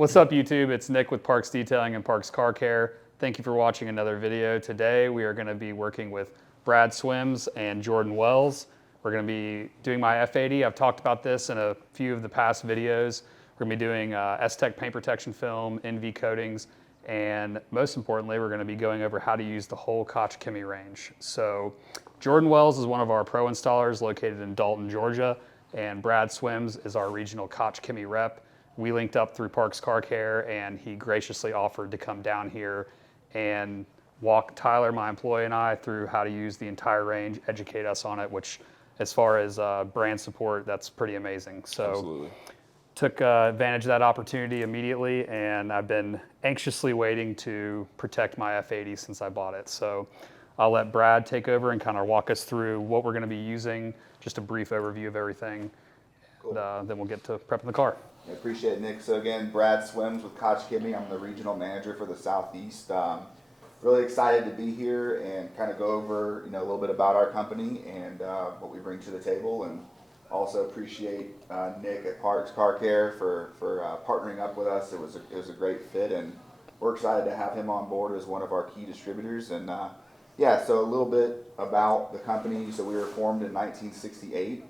What's up, YouTube? It's Nick with Parks Detailing and Parks Car Care. Thank you for watching another video. Today we are going to be working with Brad Swims and Jordan Wells. We're going to be doing my F80. I've talked about this in a few of the past videos. We're going to be doing S-Tech paint protection film, NV coatings, and most importantly, we're going to be going over how to use the whole Koch Chemie range. So Jordan Wells is one of our pro installers located in Dalton, Georgia, and Brad Swims is our regional Koch Chemie rep. We linked up through Parks Car Care, and he graciously offered to come down here and walk Tyler, my employee, and I through how to use the entire range, educate us on it, which as far as brand support, that's pretty amazing. So Absolutely. Took advantage of that opportunity immediately, and I've been anxiously waiting to protect my F80 since I bought it. So I'll let Brad take over and kind of walk us through what we're going to be using, just a brief overview of everything. Cool. Then we'll get to prepping the car. I appreciate it, Nick. So again, Brad Swims with Koch Chemie. I'm the regional manager for the Southeast. Really excited to be here and kind of go over, a little bit about our company and what we bring to the table, and also appreciate Nick at Parks Car Care for partnering up with us. It was a great fit, and we're excited to have him on board as one of our key distributors. And yeah, so a little bit about the company. So we were formed in 1968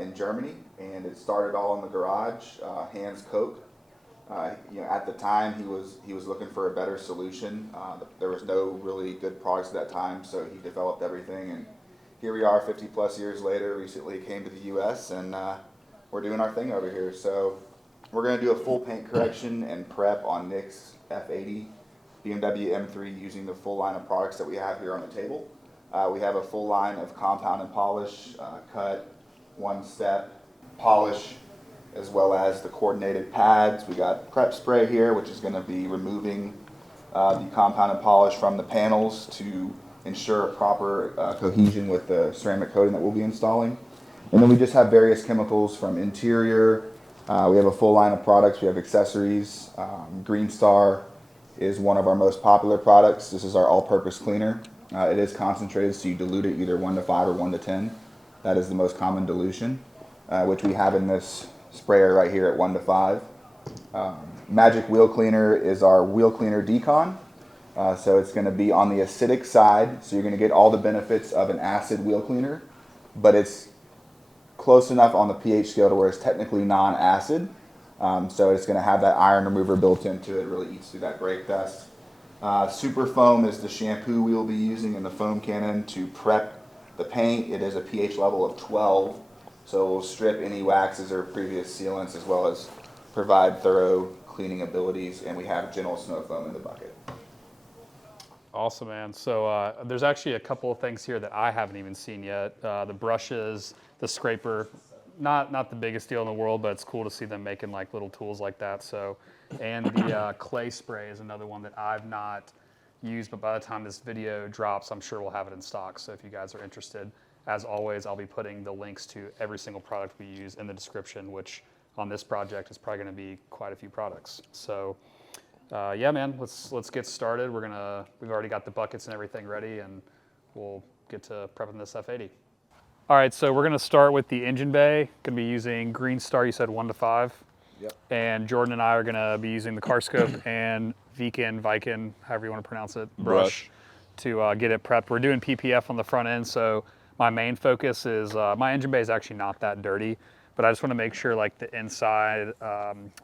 in Germany, and it started all in the garage. Hans Koch. At the time, he was looking for a better solution. There was no really good products at that time, so he developed everything. And here we are 50 plus years later. Recently came to the US, and we're doing our thing over here. So we're going to do a full paint correction and prep on Nick's F80 BMW M3 using the full line of products that we have here on the table. We have a full line of compound and polish, cut, one-step polish, as well as the coordinated pads. We got prep spray here, which is going to be removing the compound and polish from the panels to ensure proper cohesion with the ceramic coating that we'll be installing. And then we just have various chemicals from interior. We have a full line of products. We have accessories. Green Star is one of our most popular products. This is our all-purpose cleaner. It is concentrated, so you dilute it either 1 to 5 or 1 to 10. That is the most common dilution, which we have in this sprayer right here at 1 to 5. Magic Wheel Cleaner is our wheel cleaner Decon. So it's going to be on the acidic side, so you're going to get all the benefits of an acid wheel cleaner, but it's close enough on the pH scale to where it's technically non-acid. So it's going to have that iron remover built into it. It really eats through that brake dust. Super Foam is the shampoo we will be using in the foam cannon to prep the paint. It is a pH level of 12, so it will strip any waxes or previous sealants, as well as provide thorough cleaning abilities. And we have Gentle Snow Foam in the bucket. Awesome, man. So there's actually a couple of things here that I haven't even seen yet. The brushes, the scraper, not the biggest deal in the world, but it's cool to see them making like little tools like that. So, and the clay spray is another one that I've not used, but by the time this video drops, I'm sure we'll have it in stock. So if you guys are interested, as always, I'll be putting the links to every single product we use in the description, which on this project is probably going to be quite a few products. So yeah, man, let's get started. We've already got the buckets and everything ready, and we'll get to prepping this F80. All right, so we're gonna start with the engine bay. Gonna be using Green Star, you said 1 to 5. Yep. And Jordan and I are gonna be using the car scope and Viken, however you want to pronounce it, brush to get it prepped. We're doing PPF on the front end, so my main focus is, my engine bay is actually not that dirty, but I just wanna make sure like the inside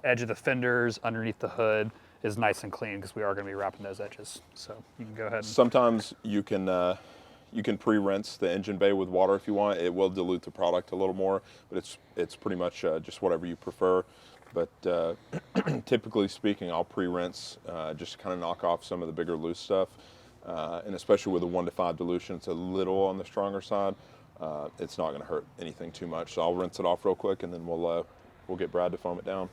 edge of the fenders, underneath the hood, is nice and clean, because we are going to be wrapping those edges. So you can go ahead. Sometimes you can pre-rinse the engine bay with water if you want. It will dilute the product a little more, but it's pretty much just whatever you prefer. But typically speaking, I'll pre-rinse just to kind of knock off some of the bigger loose stuff. And especially with a 1 to 5 dilution, it's a little on the stronger side. It's not going to hurt anything too much. So I'll rinse it off real quick, and then we'll get Brad to foam it down.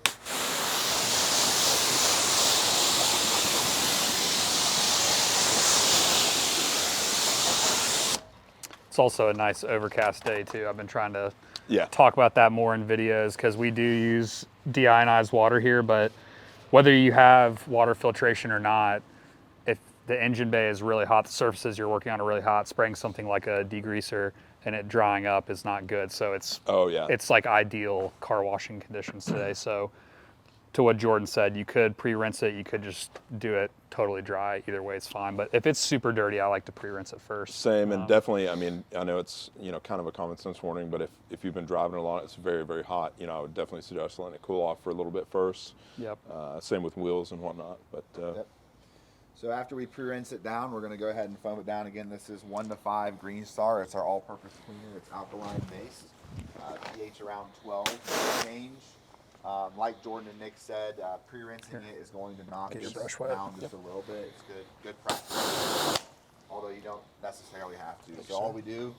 It's also a nice overcast day too. I've been trying to Yeah. talk about that more in videos, because we do use deionized water here, but whether you have water filtration or not, if the engine bay is really hot, the surfaces you're working on are really hot, spraying something like a degreaser and it drying up is not good. So it's Oh yeah. it's like ideal car washing conditions today. So to what Jordan said, you could pre-rinse it, you could just do it totally dry. Either way, it's fine. But if it's super dirty, I like to pre-rinse it first. Same, and definitely, I mean, I know it's, you know, kind of a common sense warning, but if you've been driving a lot, it's very, very hot, you know, I would definitely suggest letting it cool off for a little bit first. Yep. Same with wheels and whatnot, but Yep. So after we pre-rinse it down, we're going to go ahead and foam it down again. This is 1 to 5 Green Star. It's our all-purpose cleaner. It's alkaline based. pH around 12 change. Like Jordan and Nick said, pre-rinsing it is going to knock Get this your brush wet. down just a little bit. It's good practice, although you don't necessarily have to. So all we do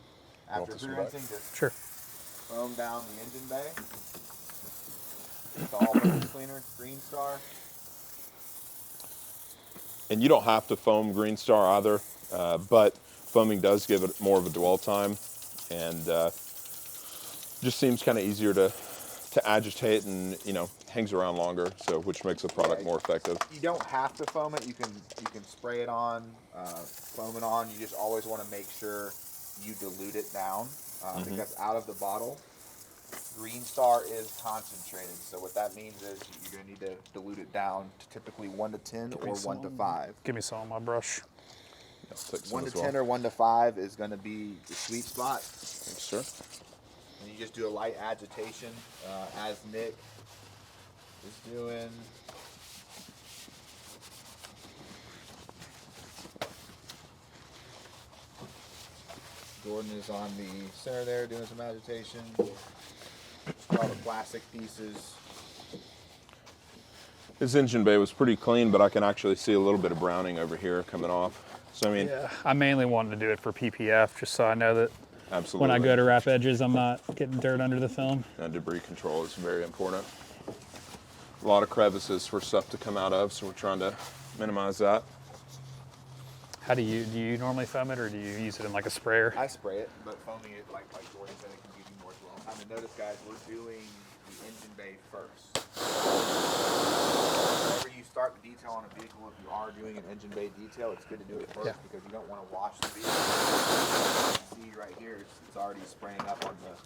after pre-rinsing, just Sure. foam down the engine bay. It's the all-purpose cleaner, Green Star. and you don't have to foam Green Star either, but foaming does give it more of a dwell time, and just seems kind of easier to agitate, and you know, hangs around longer, so which makes the product more effective. You don't have to foam it. You can spray it on, foam it on. You just always want to make sure you dilute it down because out of the bottle, Green Star is concentrated. So what that means is you're going to need to dilute it down to typically 1 to 10 or 1 to 5. Give me some on my brush. I'll take some 1 to as well. 10 or 1 to 5 is going to be the sweet spot. Thanks, sir. And you just do a light agitation, as Nick is doing. Jordan is on the center there doing some agitation. All the plastic pieces. His engine bay was pretty clean, but I can actually see a little bit of browning over here coming off. So I mean, Yeah, I mainly wanted to do it for PPF, just so I know that absolutely. when I go to wrap edges, I'm not getting dirt under the film. And debris control is very important. A lot of crevices for stuff to come out of, so we're trying to minimize that. How do you normally foam it, or do you use it in like a sprayer? I spray it, but foaming it, like Jordan said, it can give you more dwell time. And notice, guys, we're doing the engine bay first. Whenever you start the detail on a vehicle, if you are doing an engine bay detail, it's good to do it first because you don't want to wash the vehicle. See right here, it's already spraying up on the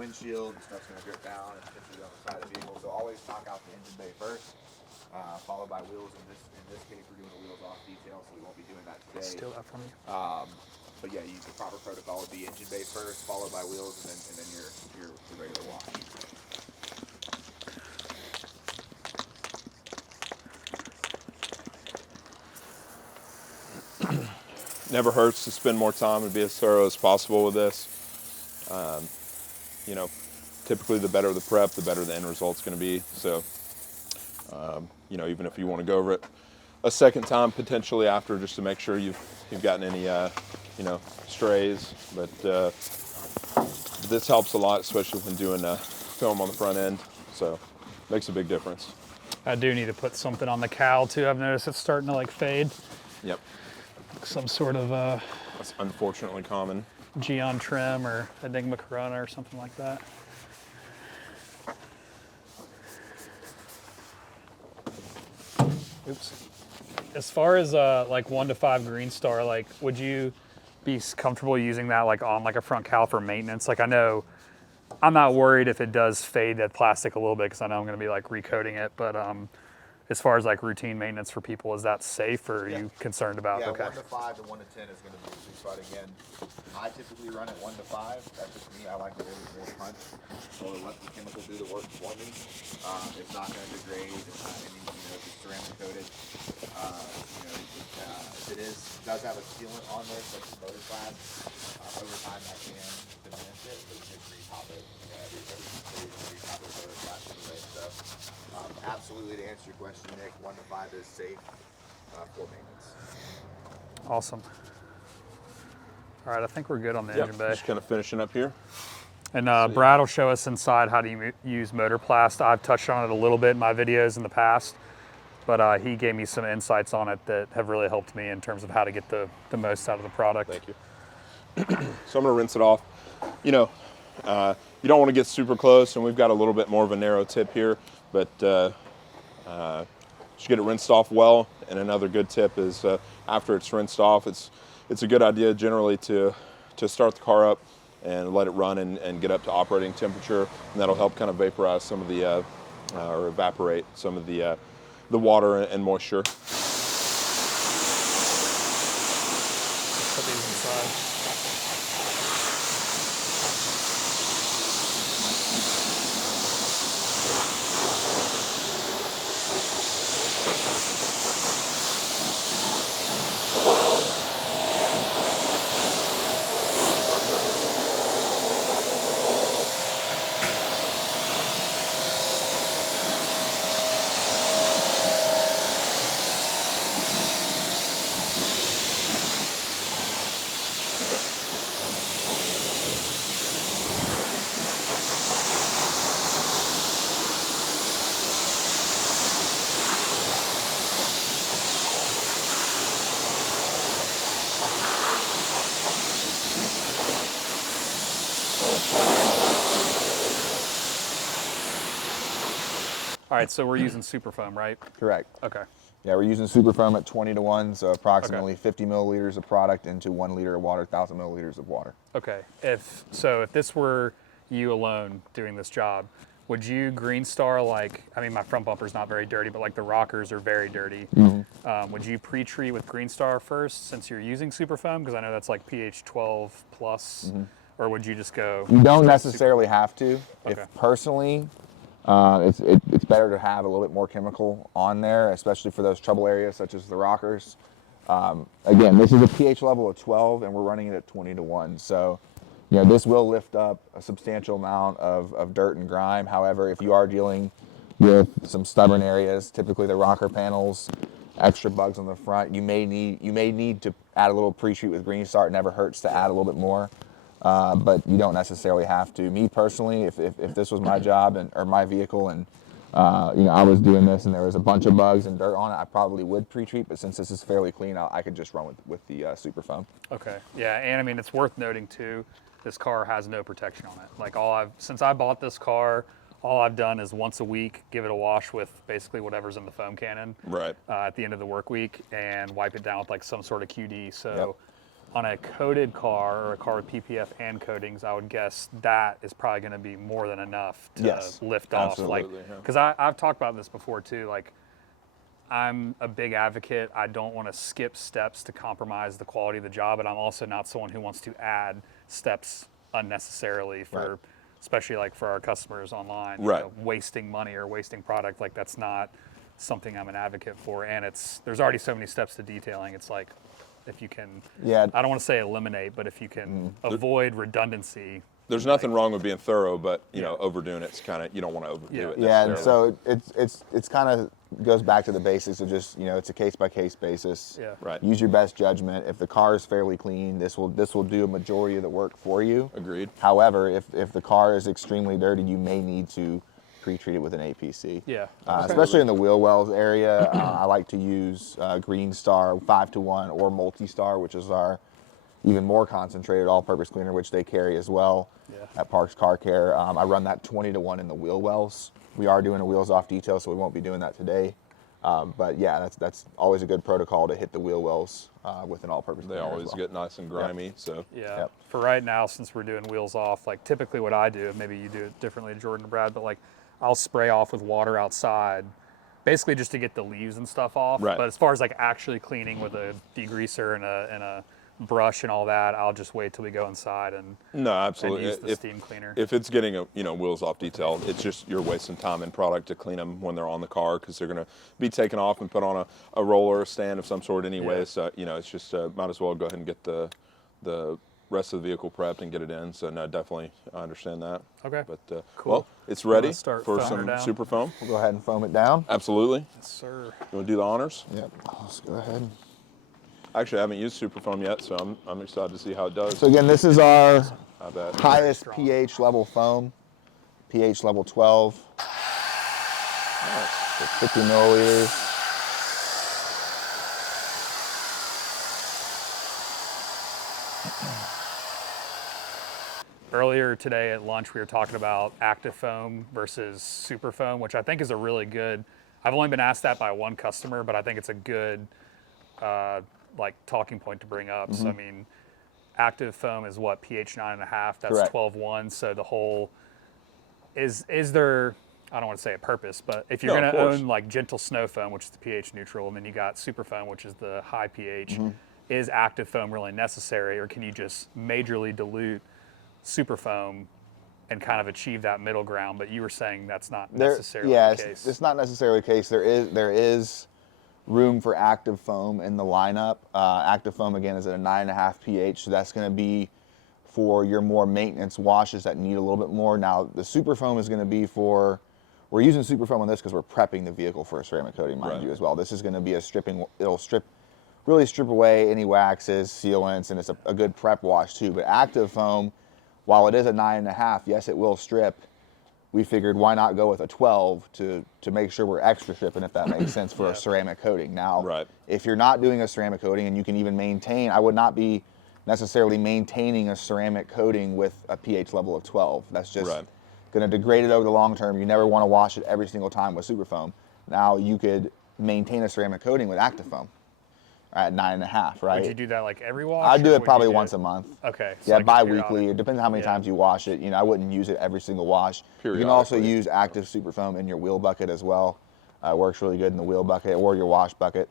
windshield. The stuff's going to drip down and potentially go on the side of the vehicle. So always knock out the engine bay first, followed by wheels. In this case, we're doing a wheels off detail, so we won't be doing that today. Steal that from you. But yeah, the proper protocol would be engine bay first, followed by wheels, and then your regular wash. Never hurts to spend more time and be as thorough as possible with this. You know, typically the better the prep, the better the end result's going to be. So, you know, even if you want to go over it a second time potentially after, just to make sure you've gotten any you know, strays. But this helps a lot, especially when doing film on the front end. So makes a big difference. I do need to put something on the cowl too. I've noticed it's starting to like fade. Yep, Some sort of that's unfortunately common. Geon trim or Enigma Corona or something like that. Oops. As far as like 1 to 5 Green Star, like would you be comfortable using that like on like a front cowl for maintenance? Like I know I'm not worried if it does fade that plastic a little bit because I know I'm going to be like recoating it, but as far as like routine maintenance for people, is that safe or are you concerned about? Yeah, Okay. 1 to 5 and 1 to 10 is going to be the sweet spot again. I typically run at 1 to 5. That's just me. I like to really punch. So let the chemical do the work for me. It's not going to degrade. It's not any, you know, if it's ceramic coated. You know, if it does have a sealant on there, such as MotorPlast, over time that can diminish it. But you just retop it. Retop it MotorPlast anyway. So absolutely, to answer your question, Nick, 1 to 5 is safe for maintenance. Awesome. All right, I think we're good on the engine bay. Just kind of finishing up here. And Brad will show us inside how to use MotorPlast. I've touched on it a little bit in my videos in the past, but he gave me some insights on it that have really helped me in terms of how to get the most out of the product. Thank you. So I'm gonna rinse it off. You know, you don't want to get super close, and we've got a little bit more of a narrow tip here, but just get it rinsed off well. And another good tip is after it's rinsed off, it's a good idea generally to start the car up and let it run and get up to operating temperature, and that'll help kind of vaporize some of the or evaporate some of the water and moisture. Let's put these inside. All right, so we're using super foam, right? Correct. Okay. Yeah, we're using super foam at 20 to 1, so approximately 50 milliliters of product into 1 liter of water, 1,000 milliliters of water. Okay. If this were you alone doing this job, would you green star like? I mean, my front bumper's not very dirty, but like the rockers are very dirty. Would you pre-treat with green star first since you're using super foam? Because I know that's like pH 12 plus, or would you just go? You don't straight necessarily have to. Okay. If personally, it's better to have a little bit more chemical on there, especially for those trouble areas such as the rockers. Again, this is a pH level of 12 and we're running it at 20 to 1. So, you know, this will lift up a substantial amount of dirt and grime. However, if you are dealing with some stubborn areas, typically the rocker panels, extra bugs on the front, you may need to add a little pre-treat with green star. It never hurts to add a little bit more. But you don't necessarily have to. Me personally, if this was my job or my vehicle and you know, I was doing this and there was a bunch of bugs and dirt on it, I probably would pre-treat, but since this is fairly clean, I could just run with the super foam. Okay. Yeah, and I mean it's worth noting too, this car has no protection on it. Like since I bought this car, all I've done is once a week give it a wash with basically whatever's in the foam cannon. Right. At the end of the work week and wipe it down with like some sort of QD. So. Yep. On a coated car or a car with PPF and coatings, I would guess that is probably going to be more than enough to Yes, lift off. absolutely, Like, yeah. because I've talked about this before too. Like, I'm a big advocate. I don't want to skip steps to compromise the quality of the job, but I'm also not someone who wants to add steps unnecessarily for, Right. especially like for our customers online. Right. You know, wasting money or wasting product. Like that's not something I'm an advocate for. And there's already so many steps to detailing. It's like, if you can, Yeah. I don't want to say eliminate, but if you can avoid redundancy. There's nothing wrong with being thorough, but you know, overdoing it's kind of, you don't want to overdo it. Yeah, and necessarily. so it's kind of goes back to the basics of just, you know, it's a case by case basis. Yeah. Right. Use your best judgment. If the car is fairly clean, this will do a majority of the work for you. Agreed. However, if the car is extremely dirty, you may need to pre-treat it with an APC. Yeah. Especially in the wheel wells area, I like to use Green Star 5 to 1 or Multi-Star, which is our even more concentrated all-purpose cleaner, which they carry as well at Parks Car Care. I run that 20 to 1 in the wheel wells. We are doing a wheels off detail, so we won't be doing that today. But yeah, that's always a good protocol to hit the wheel wells with an all-purpose They cleaner as always well. get nice and grimy, so. Yeah. Yep. For right now, since we're doing wheels off, like typically what I do, maybe you do it differently, Jordan and Brad, but like I'll spray off with water outside, basically just to get the leaves and stuff off. Right. But as far as like actually cleaning with a degreaser and a brush and all that, I'll just wait till we go inside and No, absolutely. use the steam cleaner. If it's getting wheels off detail, it's just you're wasting time and product to clean them when they're on the car because they're going to be taken off and put on a roller or stand of some sort anyway. Yeah. So it's just might as well go ahead and get the rest of the vehicle prepped and get it in. So no, definitely I understand that. Okay. But Cool. well, it's ready Let's start for foaming some down. super foam. We'll go ahead and foam it down. Absolutely. Yes, sir. You want to do the honors? Yep. Let's go ahead. Actually, I haven't used super foam yet, so I'm excited to see how it does. So again, this is our I bet. highest strong. pH level foam, pH level 12, Nice. so 50 milliliters. Earlier today at lunch, we were talking about active foam versus super foam, which I think is a really good, I've only been asked that by one customer, but I think it's a good like talking point to bring up. So I mean, active foam is what, pH 9.5, that's Correct. 12.1. So the whole, is there, I don't want to say a purpose, but if No, you're of going to course. own like gentle snow foam, which is the pH neutral, and then you got super foam, which is the high pH, Mm-hmm. is active foam really necessary, or can you just majorly dilute super foam and kind of achieve that middle ground? But you were saying that's not necessarily yeah, the case. it's not necessarily the case. There is room for active foam in the lineup. Active foam again is at a 9.5 pH, so that's going to be for your more maintenance washes that need a little bit more. Now the super foam is going to be for, we're using super foam on this because we're prepping the vehicle for a ceramic coating, mind Right. you, as well. This is going to be a stripping, it'll really strip away any waxes, sealants, and it's a good prep wash too. But active foam, while it is a 9.5, yes, it will strip. We figured why not go with a 12 to make sure we're extra stripping, if that makes sense, for Yeah. a ceramic coating. Now, Right. if you're not doing a ceramic coating and you can even maintain, I would not be necessarily maintaining a ceramic coating with a pH level of 12. That's just Right. going to degrade it over the long term. You never want to wash it every single time with super foam. Now you could maintain a ceramic coating with active foam at 9.5, right? Would you do that like every wash? I'd do or it would probably you do once it- a month. Okay. so Yeah, like a bi-weekly. periodic- It depends how many Yeah. times you wash it. You know, I wouldn't use it every single wash. You can also Periodically. use active super foam in your wheel bucket as well. It works really good in the wheel bucket or your wash bucket.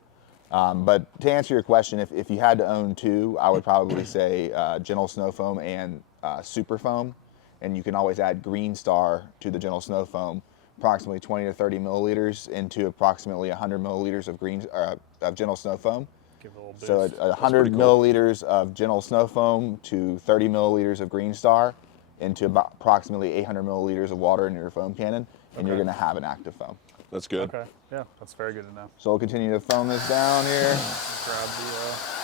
But to answer your question, if you had to own two, I would probably say gentle snow foam and super foam. And you can always add Green Star to the gentle snow foam, approximately 20 to 30 milliliters into approximately 100 milliliters of gentle snow foam. Give it a little boost. So 100 pretty cool. milliliters of gentle snow foam to 30 milliliters of Green Star into about approximately 800 milliliters of water in your foam cannon, and you're Okay. going to have an active foam. That's good. Okay. Yeah, that's very good to know. So we'll continue to foam this down here. Grab the.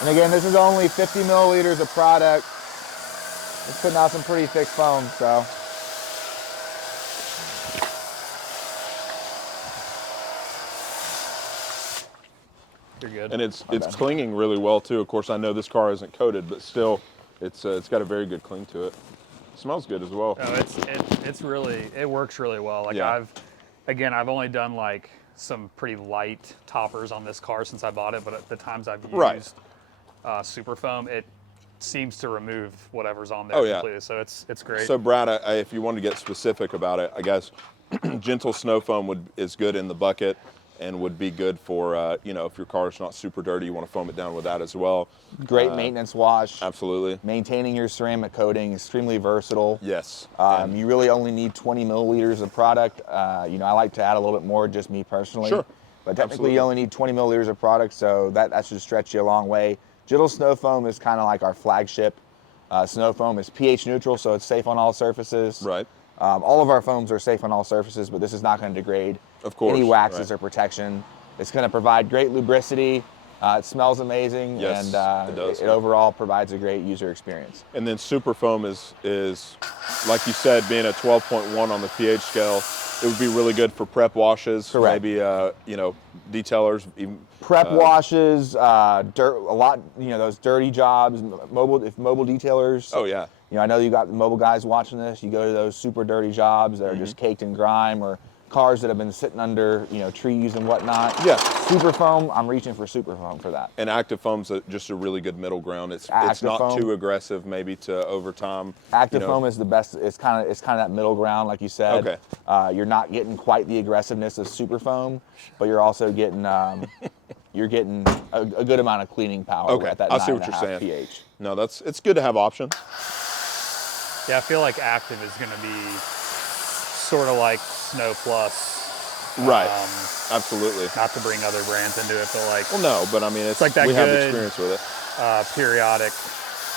And again, this is only 50 milliliters of product. It's putting out some pretty thick foam, so. You're good. And it's bad. clinging really well too. Of course, I know this car isn't coated, but still, it's got a very good cling to it. Smells good as well. No, it's really, it works really well. Like Yeah. I've only done like some pretty light toppers on this car since I bought it, but at the times I've used Right. super foam, it seems to remove whatever's on there Oh, yeah. completely. So it's great. So Brad, if you want to get specific about it, I guess gentle snow foam is good in the bucket and would be good for if your car's not super dirty, you want to foam it down with that as well. Great maintenance wash. Absolutely. Maintaining your ceramic coating, extremely versatile. Yes. You really only need 20 milliliters of product. I like to add a little bit more, just me personally. Sure. But technically, Absolutely. you only need 20 milliliters of product, so that should stretch you a long way. Gentle snow foam is kind of like our flagship. Snow foam is pH neutral, so it's safe on all surfaces. Right. All of our foams are safe on all surfaces, but this is not going to degrade Of course, any waxes right. or protection. It's going to provide great lubricity. It smells amazing, Yes, and it does. it overall provides a great user experience. And then super foam is like you said, being a 12.1 on the pH scale, it would be really good for prep washes. Correct. Maybe detailers. Even, Prep washes, dirt, a lot, those dirty jobs, mobile detailers. Oh yeah. I know you got the mobile guys watching this. You go to those super dirty jobs that are just caked in grime, or cars that have been sitting under, trees and whatnot. Yeah. Super foam, I'm reaching for super foam for that. And active foam's just a really good middle ground. It's Active not foam. too aggressive, maybe to over time. Active foam is the best. It's kind of that middle ground, like you said. Okay. You're not getting quite the aggressiveness of super foam, but you're also getting a good amount of cleaning power Okay, at that I see what you're 9.5 saying. pH. No, it's good to have options. Yeah, I feel like active is going to be sort of like Snow Plus. Right. Absolutely. Not to bring other brands into it, but like Well, no, but I mean, it's like that we have good- experience with it. periodic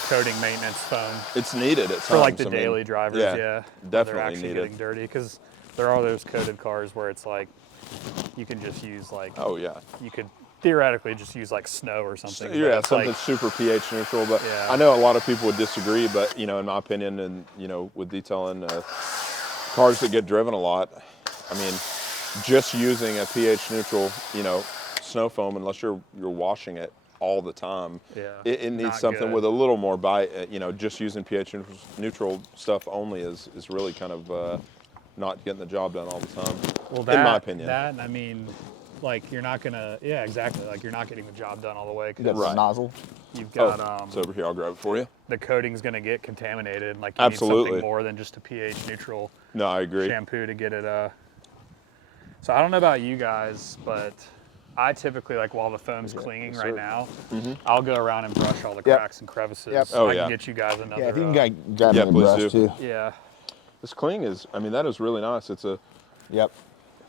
coating maintenance foam It's needed at times. for like the I mean, daily drivers. yeah, Yeah, where definitely they're actually needed. getting dirty, because there are those coated cars where it's like you can just use like Oh yeah. you could theoretically just use like snow or something. but Yeah, it's something like, super pH neutral, but Yeah. I know a lot of people would disagree. But in my opinion, and with detailing cars that get driven a lot, I mean, just using a pH neutral, snow foam, unless you're washing it all the time, Yeah, it needs not something good. with a little more bite. Just using pH neutral stuff only is really kind of not getting the job done all the time. well, in my opinion. That, and I mean, like you're not gonna, yeah, exactly. Like you're not getting the job done all the way You got because the nozzle. you've got It's over here. I'll grab it for you. the coating's gonna get contaminated. Like you need Absolutely. something more than just a pH neutral No, I agree. shampoo to get it. So I don't know about you guys, but I typically, like while the foam's clinging right now, I'll go around and brush all the Yep. cracks and crevices. Yep. Oh, I yeah. can get you guys another. Yeah, if you can grab Yeah, me a please brush do. too. Yeah. This cling is, I mean, that is really nice. It's a, Yep.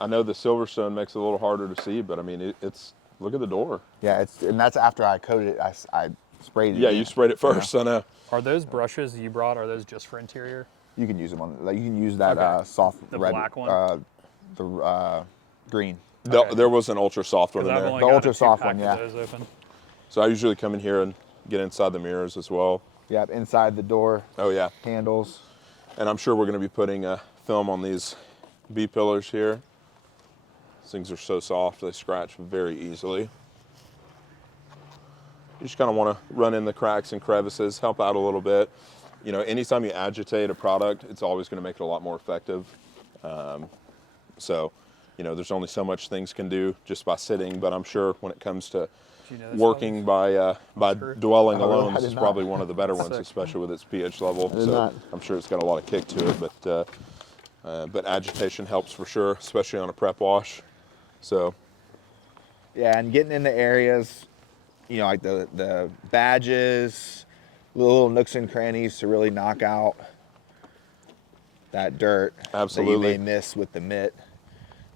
I know the Silverstone makes it a little harder to see, but I mean, it's, look at the door. Yeah, and that's after I coated it. I sprayed it. Yeah, in. you sprayed it first, I know. Are those brushes you brought? Are those just for interior? You can use them on. Like you can use that Okay. soft The red. black one? The green. Okay. There was an ultra soft one in I've there. only The got ultra a soft two-pack one, of yeah. Those open. So I usually come in here and get inside the mirrors as well. Yep, inside the door Oh yeah. handles. And I'm sure we're going to be putting film on these B pillars here. These things are so soft, they scratch very easily. You just kind of want to run in the cracks and crevices, help out a little bit. You know, anytime you agitate a product, it's always going to make it a lot more effective. So, you know, there's only so much things can do just by sitting, but I'm sure when it comes to Do you know this working by Screw? dwelling Oh, really? alone, I this did is not. probably one of the better ones, Sick. especially with its pH level. I did So not. I'm sure it's got a lot of kick to it, but agitation helps for sure, especially on a prep wash. So Yeah, and getting in the areas, you know, like the badges, little nooks and crannies to really knock out that dirt Absolutely. that you may miss with the mitt.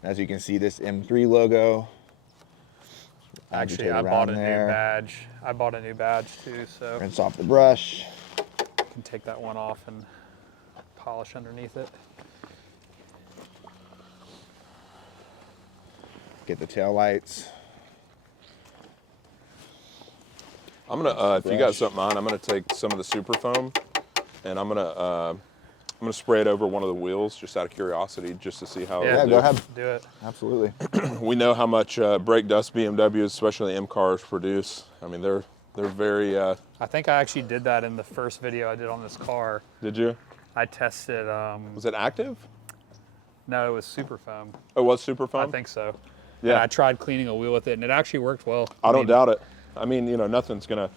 As you can see, this M3 logo. Actually, agitate I around bought a new there. badge. I bought a new badge too, so Rinse off the brush. I can take that one off and polish underneath it. Get the tail lights. I'm gonna, if you got Brush. something on, I'm gonna take some of the super foam, and I'm gonna spray it over one of the wheels just out of curiosity, just to see how. Yeah, it'll go do. ahead. Do it. Absolutely. We know how much brake dust BMWs, especially M cars, produce. I mean, they're very. I think I actually did that in the first video I did on this car. Did you? I tested. Was it active? No, it was super foam. Oh, it was super foam. I think so. Yeah. And I tried cleaning a wheel with it, and it actually worked well. I don't mean, doubt it. I mean, you know, nothing's gonna,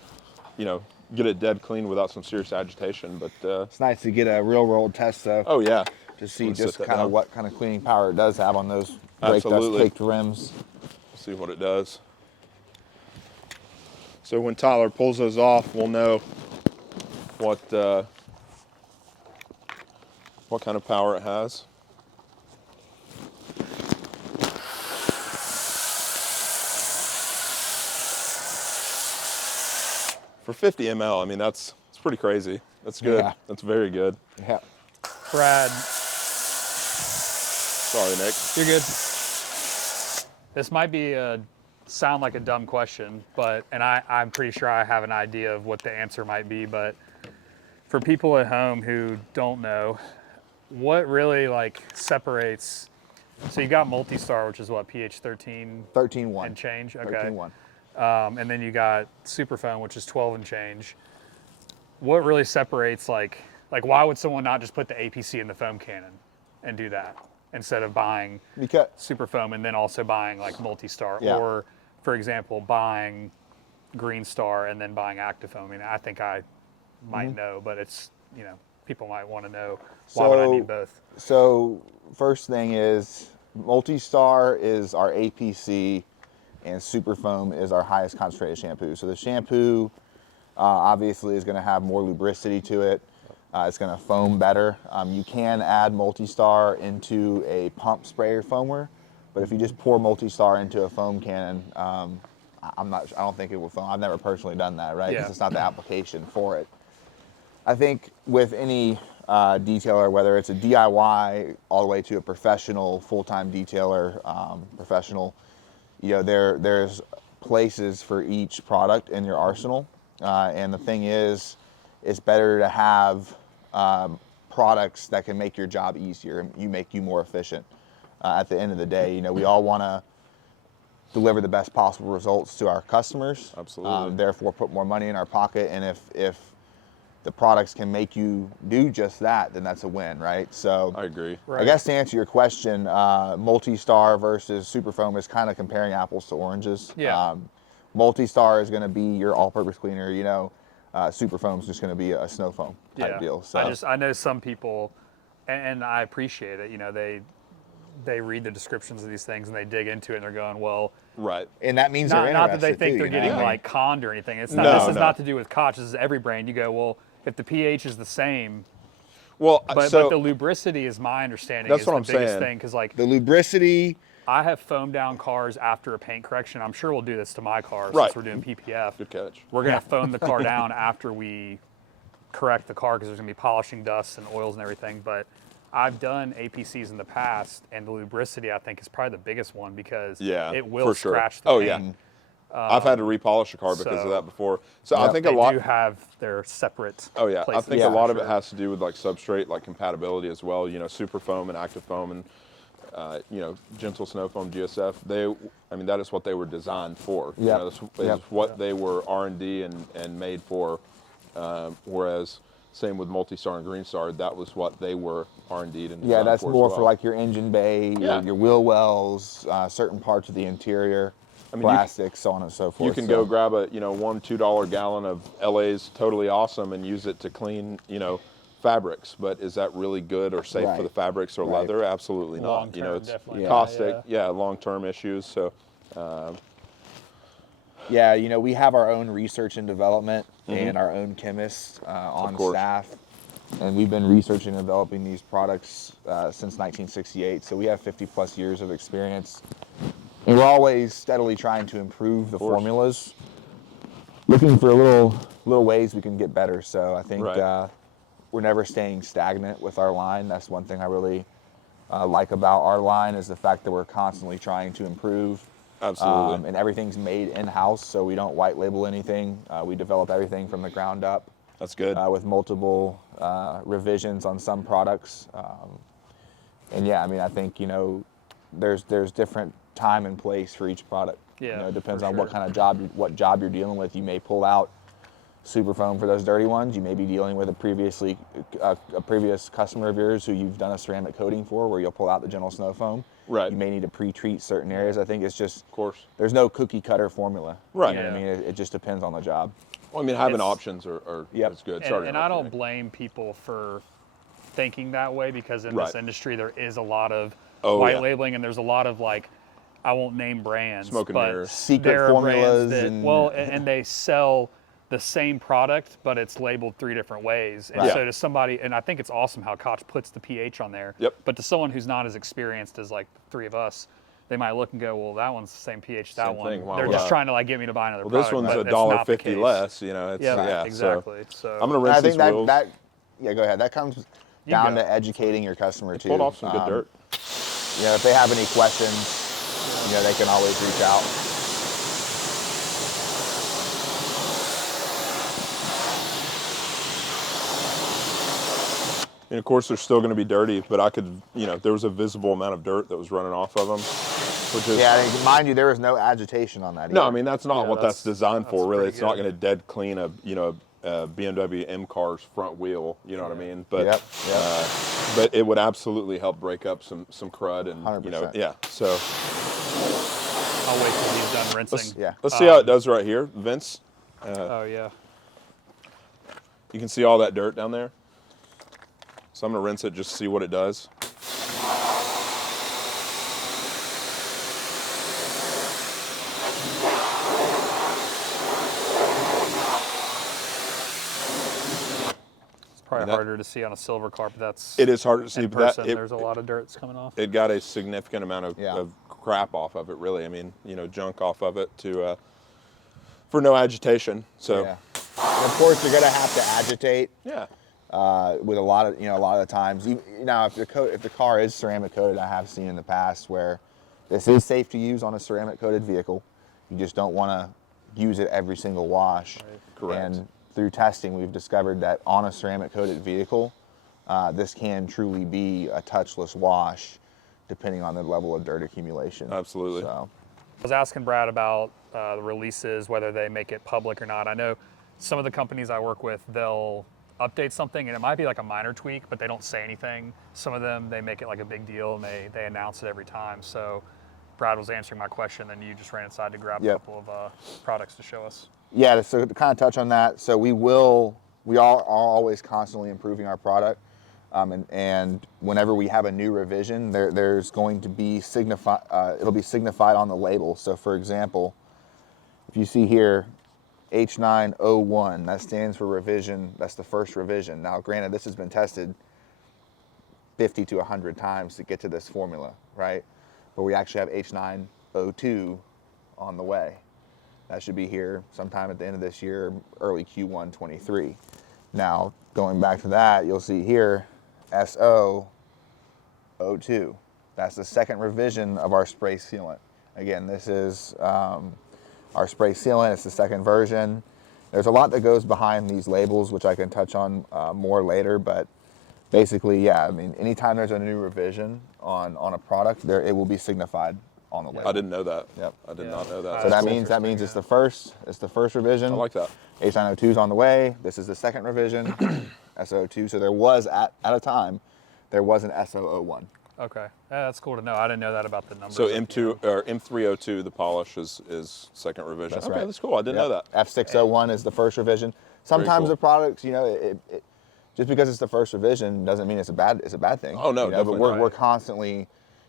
you know, get it dead clean without some serious agitation. But It's nice to get a real world test though, oh yeah, to see Let's just sit that kind of down. what kind of cleaning power it does have on those brake dust Absolutely. caked rims. let's see what it does. So when Tyler pulls those off, we'll know what kind of power it has. For 50 ml, I mean, it's pretty crazy. That's good. Yeah. That's very good. Yeah. Brad, Sorry, Nick. you're good. This might be sound like a dumb question, but I'm pretty sure I have an idea of what the answer might be. But for people at home who don't know, what really like separates? So you got Multistar, which is what, pH 13 13.1. and change. Okay. 13.1. And then you got Superfoam, which is 12 and change. What really separates, like why would someone not just put the APC in the foam cannon and do that instead of buying Because Superfoam and then also buying like Multistar, Yeah. or for example, buying Green Star and then buying Actifoam? I mean, I think I might know, but it's, you know, people might want to know, why would I need both? So first thing is, Multistar is our APC, and Superfoam is our highest concentrated shampoo. So the shampoo obviously is going to have more lubricity to it. It's going to foam better. You can add Multistar into a pump sprayer foamer, but if you just pour Multistar into a foam cannon, I don't think it will foam. I've never personally done that, right? Because Yeah. it's not the application for it. I think with any detailer, whether it's a DIY all the way to a professional, full-time detailer, professional, you know, there's places for each product in your arsenal. And the thing is, it's better to have products that can make your job easier and make you more efficient. At the end of the day, you know, we all want to deliver the best possible results to our customers. Absolutely. Therefore, put more money in our pocket. And if the products can make you do just that, then that's a win, right? So I agree. Right. I guess to answer your question, multi-star versus Superfoam is kind of comparing apples to oranges. Yeah. Multi-star is going to be your all-purpose cleaner, you know. Superfoam is just going to be a snow foam type deal. So I know some people, and I appreciate it. You know, they read the descriptions of these things and they dig into it and they're going, well, Right. and that means they're not that they interested think too, they're you know? getting I mean, like conned or anything. It's not. No, This is no. not to do with Koch. This is every brand. You go, well, if the pH is the same, Well, but the lubricity is my understanding. That's is what the I'm biggest saying. thing because like the lubricity. I have foamed down cars after a paint correction. I'm sure we'll do this to my car Right. since we're doing PPF. good catch. We're gonna foam the car down after we correct the car because there's gonna be polishing dust and oils and everything. But I've done APCs in the past, and the lubricity I think is probably the biggest one because Yeah, it will for sure. scratch the Oh, paint. yeah. I've had to repolish a car because of so- that before. So I Yep. think They a lot. do have their separate. Oh yeah, I places think Yeah, a lot for of it sure. has to do with like substrate, like compatibility as well. You know, super foam and active foam, and you know, gentle snow foam, GSF. I mean, that is what they were designed for. You Yep. know, that's Yep. what they were R&D and made for. Whereas same with Multi-Star and Green Star, that was what they were R&D'd and Yeah, designed that's for as more well. for like your engine bay, Yeah. your wheel wells, certain parts of the interior, mean, plastics, so on and so forth. You can so. go grab a $1-2 gallon of LA's totally awesome and use it to clean fabrics, but is that really good or safe for Right. the fabrics or Right. leather? Absolutely not. Long You know, term, it's definitely not, caustic, yeah. long-term issues. So Yeah, you know, we have our own research and development and our own chemists on course. staff. And we've been researching and developing these products since 1968. So we have 50 plus years of experience. And we're always steadily trying to improve the course. formulas, looking for little ways we can get better. So I think Right. we're never staying stagnant with our line. That's one thing I really like about our line is the fact that we're constantly trying to improve. absolutely. And everything's made in-house, so we don't white label anything. We develop everything from the ground up That's good. with multiple revisions on some products. And yeah, I mean, I think, you know, there's different time and place for each product. Yeah, You know, it depends for on what sure. kind of job, what job you're dealing with. You may pull out super foam for those dirty ones. You may be dealing with a previous customer of yours who you've done a ceramic coating for, where you'll pull out the gentle snow foam. Right. You may need to pre-treat certain areas. I think it's just, Of course. there's no cookie cutter formula. Right. You know what I Yeah. mean? It just depends on the job. Well, I mean, having It's- options are Yep. is good. And, Sorry to and I interrupt don't you. blame people for thinking that way because in Right. this industry there is a lot of Oh, white yeah. labeling and there's a lot of like I won't name brands, Smoke and but mirrors. Secret there are formulas brands that, and- and they sell the same product but it's labeled 3 different ways. And Right. so to somebody, and I think it's awesome how Koch puts the pH on there. Yep. But to someone who's not as experienced as like the 3 of us, they might look and go, well, that one's the same pH as that Same one. thing. Wow, They're wow. just trying to like get me to buy another Well, product. this one's but that's not the $1.50 case. less. You know, it's Yeah, yeah. exactly. So I'm gonna And rinse I these think that, wheels. yeah, go ahead. That comes You down go. to educating your customer too. Pulled off some good dirt. You know, if they have any questions, you know, they can always reach out. And of course, they're still going to be dirty, but I could, there was a visible amount of dirt that was running off of them, which is Yeah, and mind you, there was no agitation on that. no. either. I mean, that's not Yeah, what that's designed that's for. Really, pretty it's not good. going to dead clean a BMW M car's front wheel. You know what I mean? But Yep, yep. but it would absolutely help break up some crud and 100%. yeah. So I'll wait till he's done rinsing. Yeah. let's see how it does right here, Vince. Oh yeah. You can see all that dirt down there. So I'm gonna rinse it just to see what it does. It's probably that- harder to see on a silver car, but that's It is hard to see, in but that, person. There's a lot of dirt that's coming off. it got a significant amount of, Yeah. of crap off of it. Really, I mean, junk off of it to for no agitation. So Yeah. And of course, you're gonna have to agitate yeah. with a lot of the times. Now, if the car is ceramic coated, I have seen in the past where this is safe to use on a ceramic coated vehicle. You just don't want to use it every single wash. Correct. And through testing, we've discovered that on a ceramic coated vehicle, this can truly be a touchless wash, depending on the level of dirt accumulation. Absolutely. So, I was asking Brad about the releases, whether they make it public or not. I know some of the companies I work with, they'll update something, and it might be like a minor tweak, but they don't say anything. Some of them, they make it like a big deal, and they announce it every time. So Brad was answering my question, then you just ran inside to grab a couple of products to show us. Yeah, so to kind of touch on that, so we are always constantly improving our product. And whenever we have a new revision, there's going to be it'll be signified on the label. So for example, if you see here, H901, that stands for revision, that's the first revision. Now granted, this has been tested 50 to 100 times to get to this formula, right? But we actually have H902 on the way. That should be here sometime at the end of this year, early Q1 23. Now, going back to that, you'll see here, SO02. That's the second revision of our spray sealant. Again, this is our spray sealant. It's the second version. There's a lot that goes behind these labels, which I can touch on more later, but basically, yeah, I mean, anytime there's a new revision on a product, it will be signified on the label. I didn't know that. Yep. I did not know that. So that means it's the first revision. I like that. H902 is on the way. This is the second revision, SO2. So there was at a time, there was an SO01. Okay, yeah, that's cool to know. I didn't know that about the numbers. So M2 or M302, the polish is second revision. That's okay, right. That's cool. I didn't know that. F601 is the first revision. Sometimes cool. the products, you know, it just because it's the first revision doesn't mean it's a bad thing. Oh, no, you know, but definitely we're constantly,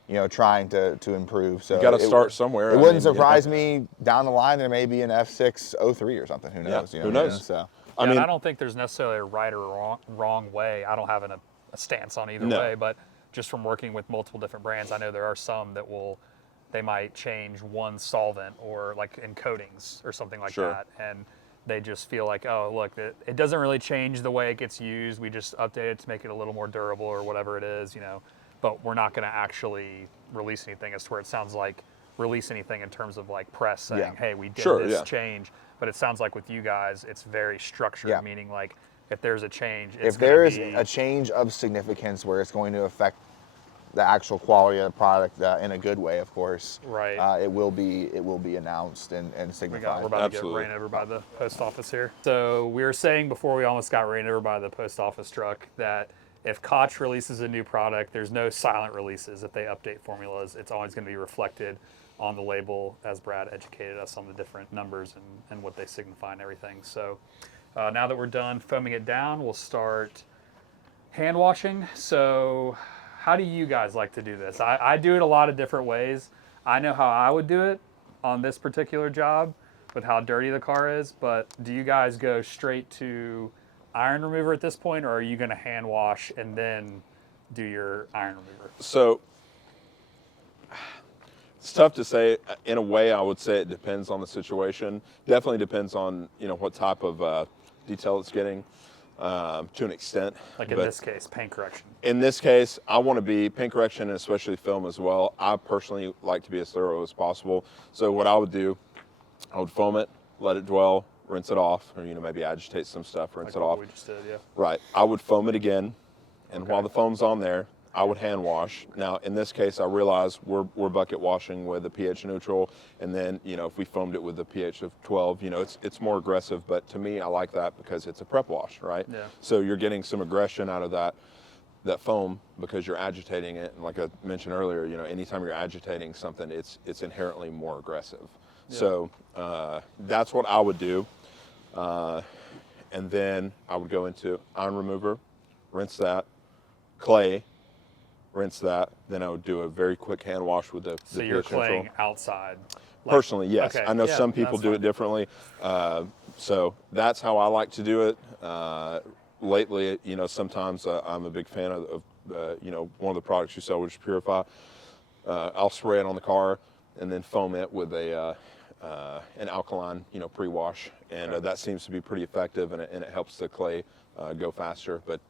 you know, trying to improve. So You got to start somewhere. It wouldn't surprise me down the line there may be an F603 or something. Who knows? Yeah, you know who what I mean? knows? So I mean, I don't think there's necessarily a right or wrong way. I don't have a stance on either way, but just from working with multiple different brands, I know there are some that they might change one solvent or like in coatings or something like that. And they just feel like, oh, look, it doesn't really change the way it gets used. We just update it to make it a little more durable or whatever it is, you know, but we're not going to actually release anything as to where it sounds like release anything in terms of like press saying, hey, we did this change. But it sounds like with you guys, it's very structured, meaning like if there's a change, if there is a change of significance where it's going to affect the actual quality of the product in a good way, of course, right? It will be announced and signified. We're about to get ran over by the post office here. So we were saying before we almost got ran over by the post office truck that if Koch releases a new product, there's no silent releases. If they update formulas, it's always going to be reflected on the label, as Brad educated us on the different numbers and what they signify and everything. So now that we're done foaming it down, we'll start hand washing. So how do you guys like to do this? I do it a lot of different ways. I know how I would do it on this particular job with how dirty the car is, but do you guys go straight to iron remover at this point, or are you going to hand wash and then do your iron remover? So it's tough to say. In a way, I would say it depends on the situation. Definitely depends on, you know, what type of detail it's getting to an extent. Like in this case, paint correction. In this case, I want to be paint correction and especially film as well. I personally like to be as thorough as possible. So what I would do, I would foam it, let it dwell, rinse it off, or, you know, maybe agitate some stuff, rinse like it off. We just did, yeah. Right. I would foam it again, and while the foam's on there, I would hand wash. Now, in this case, I realize we're bucket washing with a pH neutral, and then, you know, if we foamed it with a pH of 12, you know, it's more aggressive. But to me, I like that because it's a prep wash, right? Yeah. So you're getting some aggression out of that foam because you're agitating it. And like I mentioned earlier, you know, anytime you're agitating something, it's inherently more aggressive. Yeah. So that's what I would do. And then I would go into iron remover, rinse that, clay, rinse that. Then I would do a very quick hand wash with the So you're pH neutral. claying outside? Like, Personally, yes. Okay. I know Yeah, some people do it differently. So that's how I like to do it. Lately, you know, sometimes I'm a big fan of you know, one of the products you sell, which is Purify. I'll spray it on the car and then foam it with an alkaline, you know, pre-wash, and that seems to be pretty effective, and it helps the clay go faster. But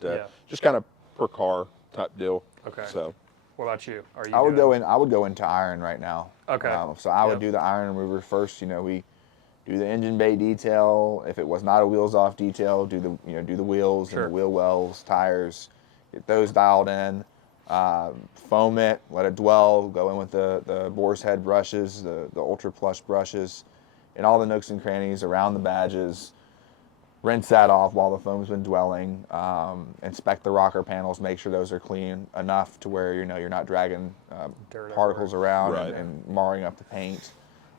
just kind of per car type deal. Okay. So, what about you? Are you? I would go into iron right now. Okay. So I would do the iron remover first. You know, we do the engine bay detail. If it was not a wheels off detail, do the wheels and the wheel wells, tires, get those dialed in. Foam it, let it dwell, go in with the boar's head brushes, the ultra plush brushes, in all the nooks and crannies around the badges. rinse that off while the foam's been dwelling. Inspect the rocker panels, make sure those are clean enough to where you're not dragging Dirt particles around Right. and marring up the paint.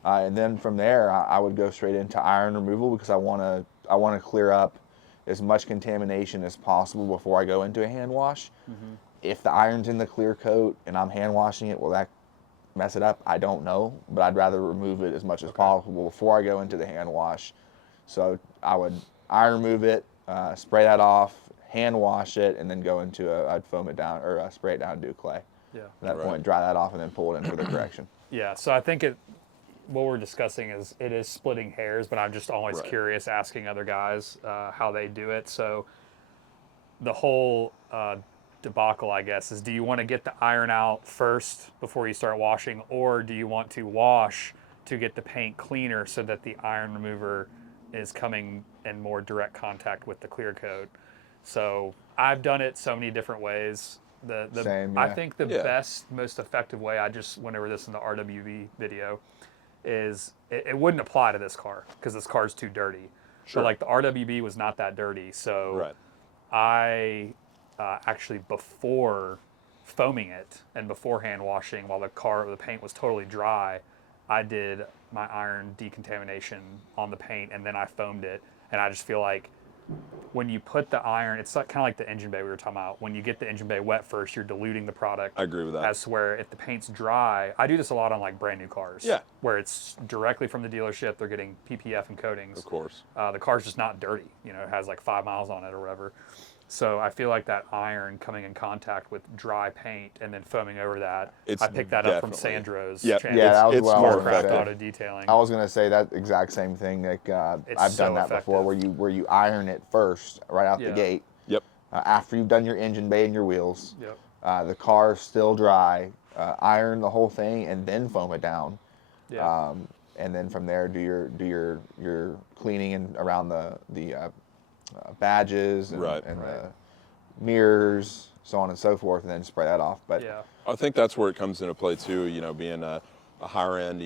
And then from there, I would go straight into iron removal because I want to clear up as much contamination as possible before I go into a hand wash. If the iron's in the clear coat and I'm hand washing it, will that mess it up? I don't know, but I'd rather remove it as much as possible before I go into the hand wash. So I would iron remove it, spray that off, hand wash it, and then go into I'd foam it down or spray it down and do clay. Yeah. At that Right. point, dry that off and then pull it in for the correction. Yeah, so I think what we're discussing it is splitting hairs, but I'm just always Right. curious asking other guys how they do it. So the whole debacle, I guess, is do you want to get the iron out first before you start washing, or do you want to wash to get the paint cleaner so that the iron remover is coming in more direct contact with the clear coat? So I've done it so many different ways. Same, I yeah. think the Yeah. best, most effective way, I just went over this in the RWV video, is it wouldn't apply to this car because this car is too dirty. Sure. But like the RWB was not that dirty, so Right. I actually, before foaming it and before hand washing, while the paint was totally dry, I did my iron decontamination on the paint and then I foamed it. And I just feel like when you put the iron, it's like, kind of like the engine bay we were talking about. When you get the engine bay wet first, you're diluting the product. I agree with that. As to where if the paint's dry, I do this a lot on like brand new cars. Yeah. Where it's directly from the dealership, they're getting PPF and coatings. Of course. The car's just not dirty. It has like 5 miles on it or whatever. So I feel like that iron coming in contact with dry paint and then foaming over that. It's I picked that up from definitely- Sandro's Yep. channel. Yeah, that was it's what I more was gonna Craft say. Auto Detailing. I was gonna say that exact same thing, Nick. It's I've so done that before, effective. where you iron it first, right out Yeah. the gate. Yep. After you've done your engine bay and your wheels, Yep. the car's still dry. Iron the whole thing and then foam it down. Yeah. And then from there, do your cleaning and around the badges and, Right. and Right. the mirrors, so on and so forth, and then spray that off. But Yeah. I think that's where it comes into play too. Being a higher end,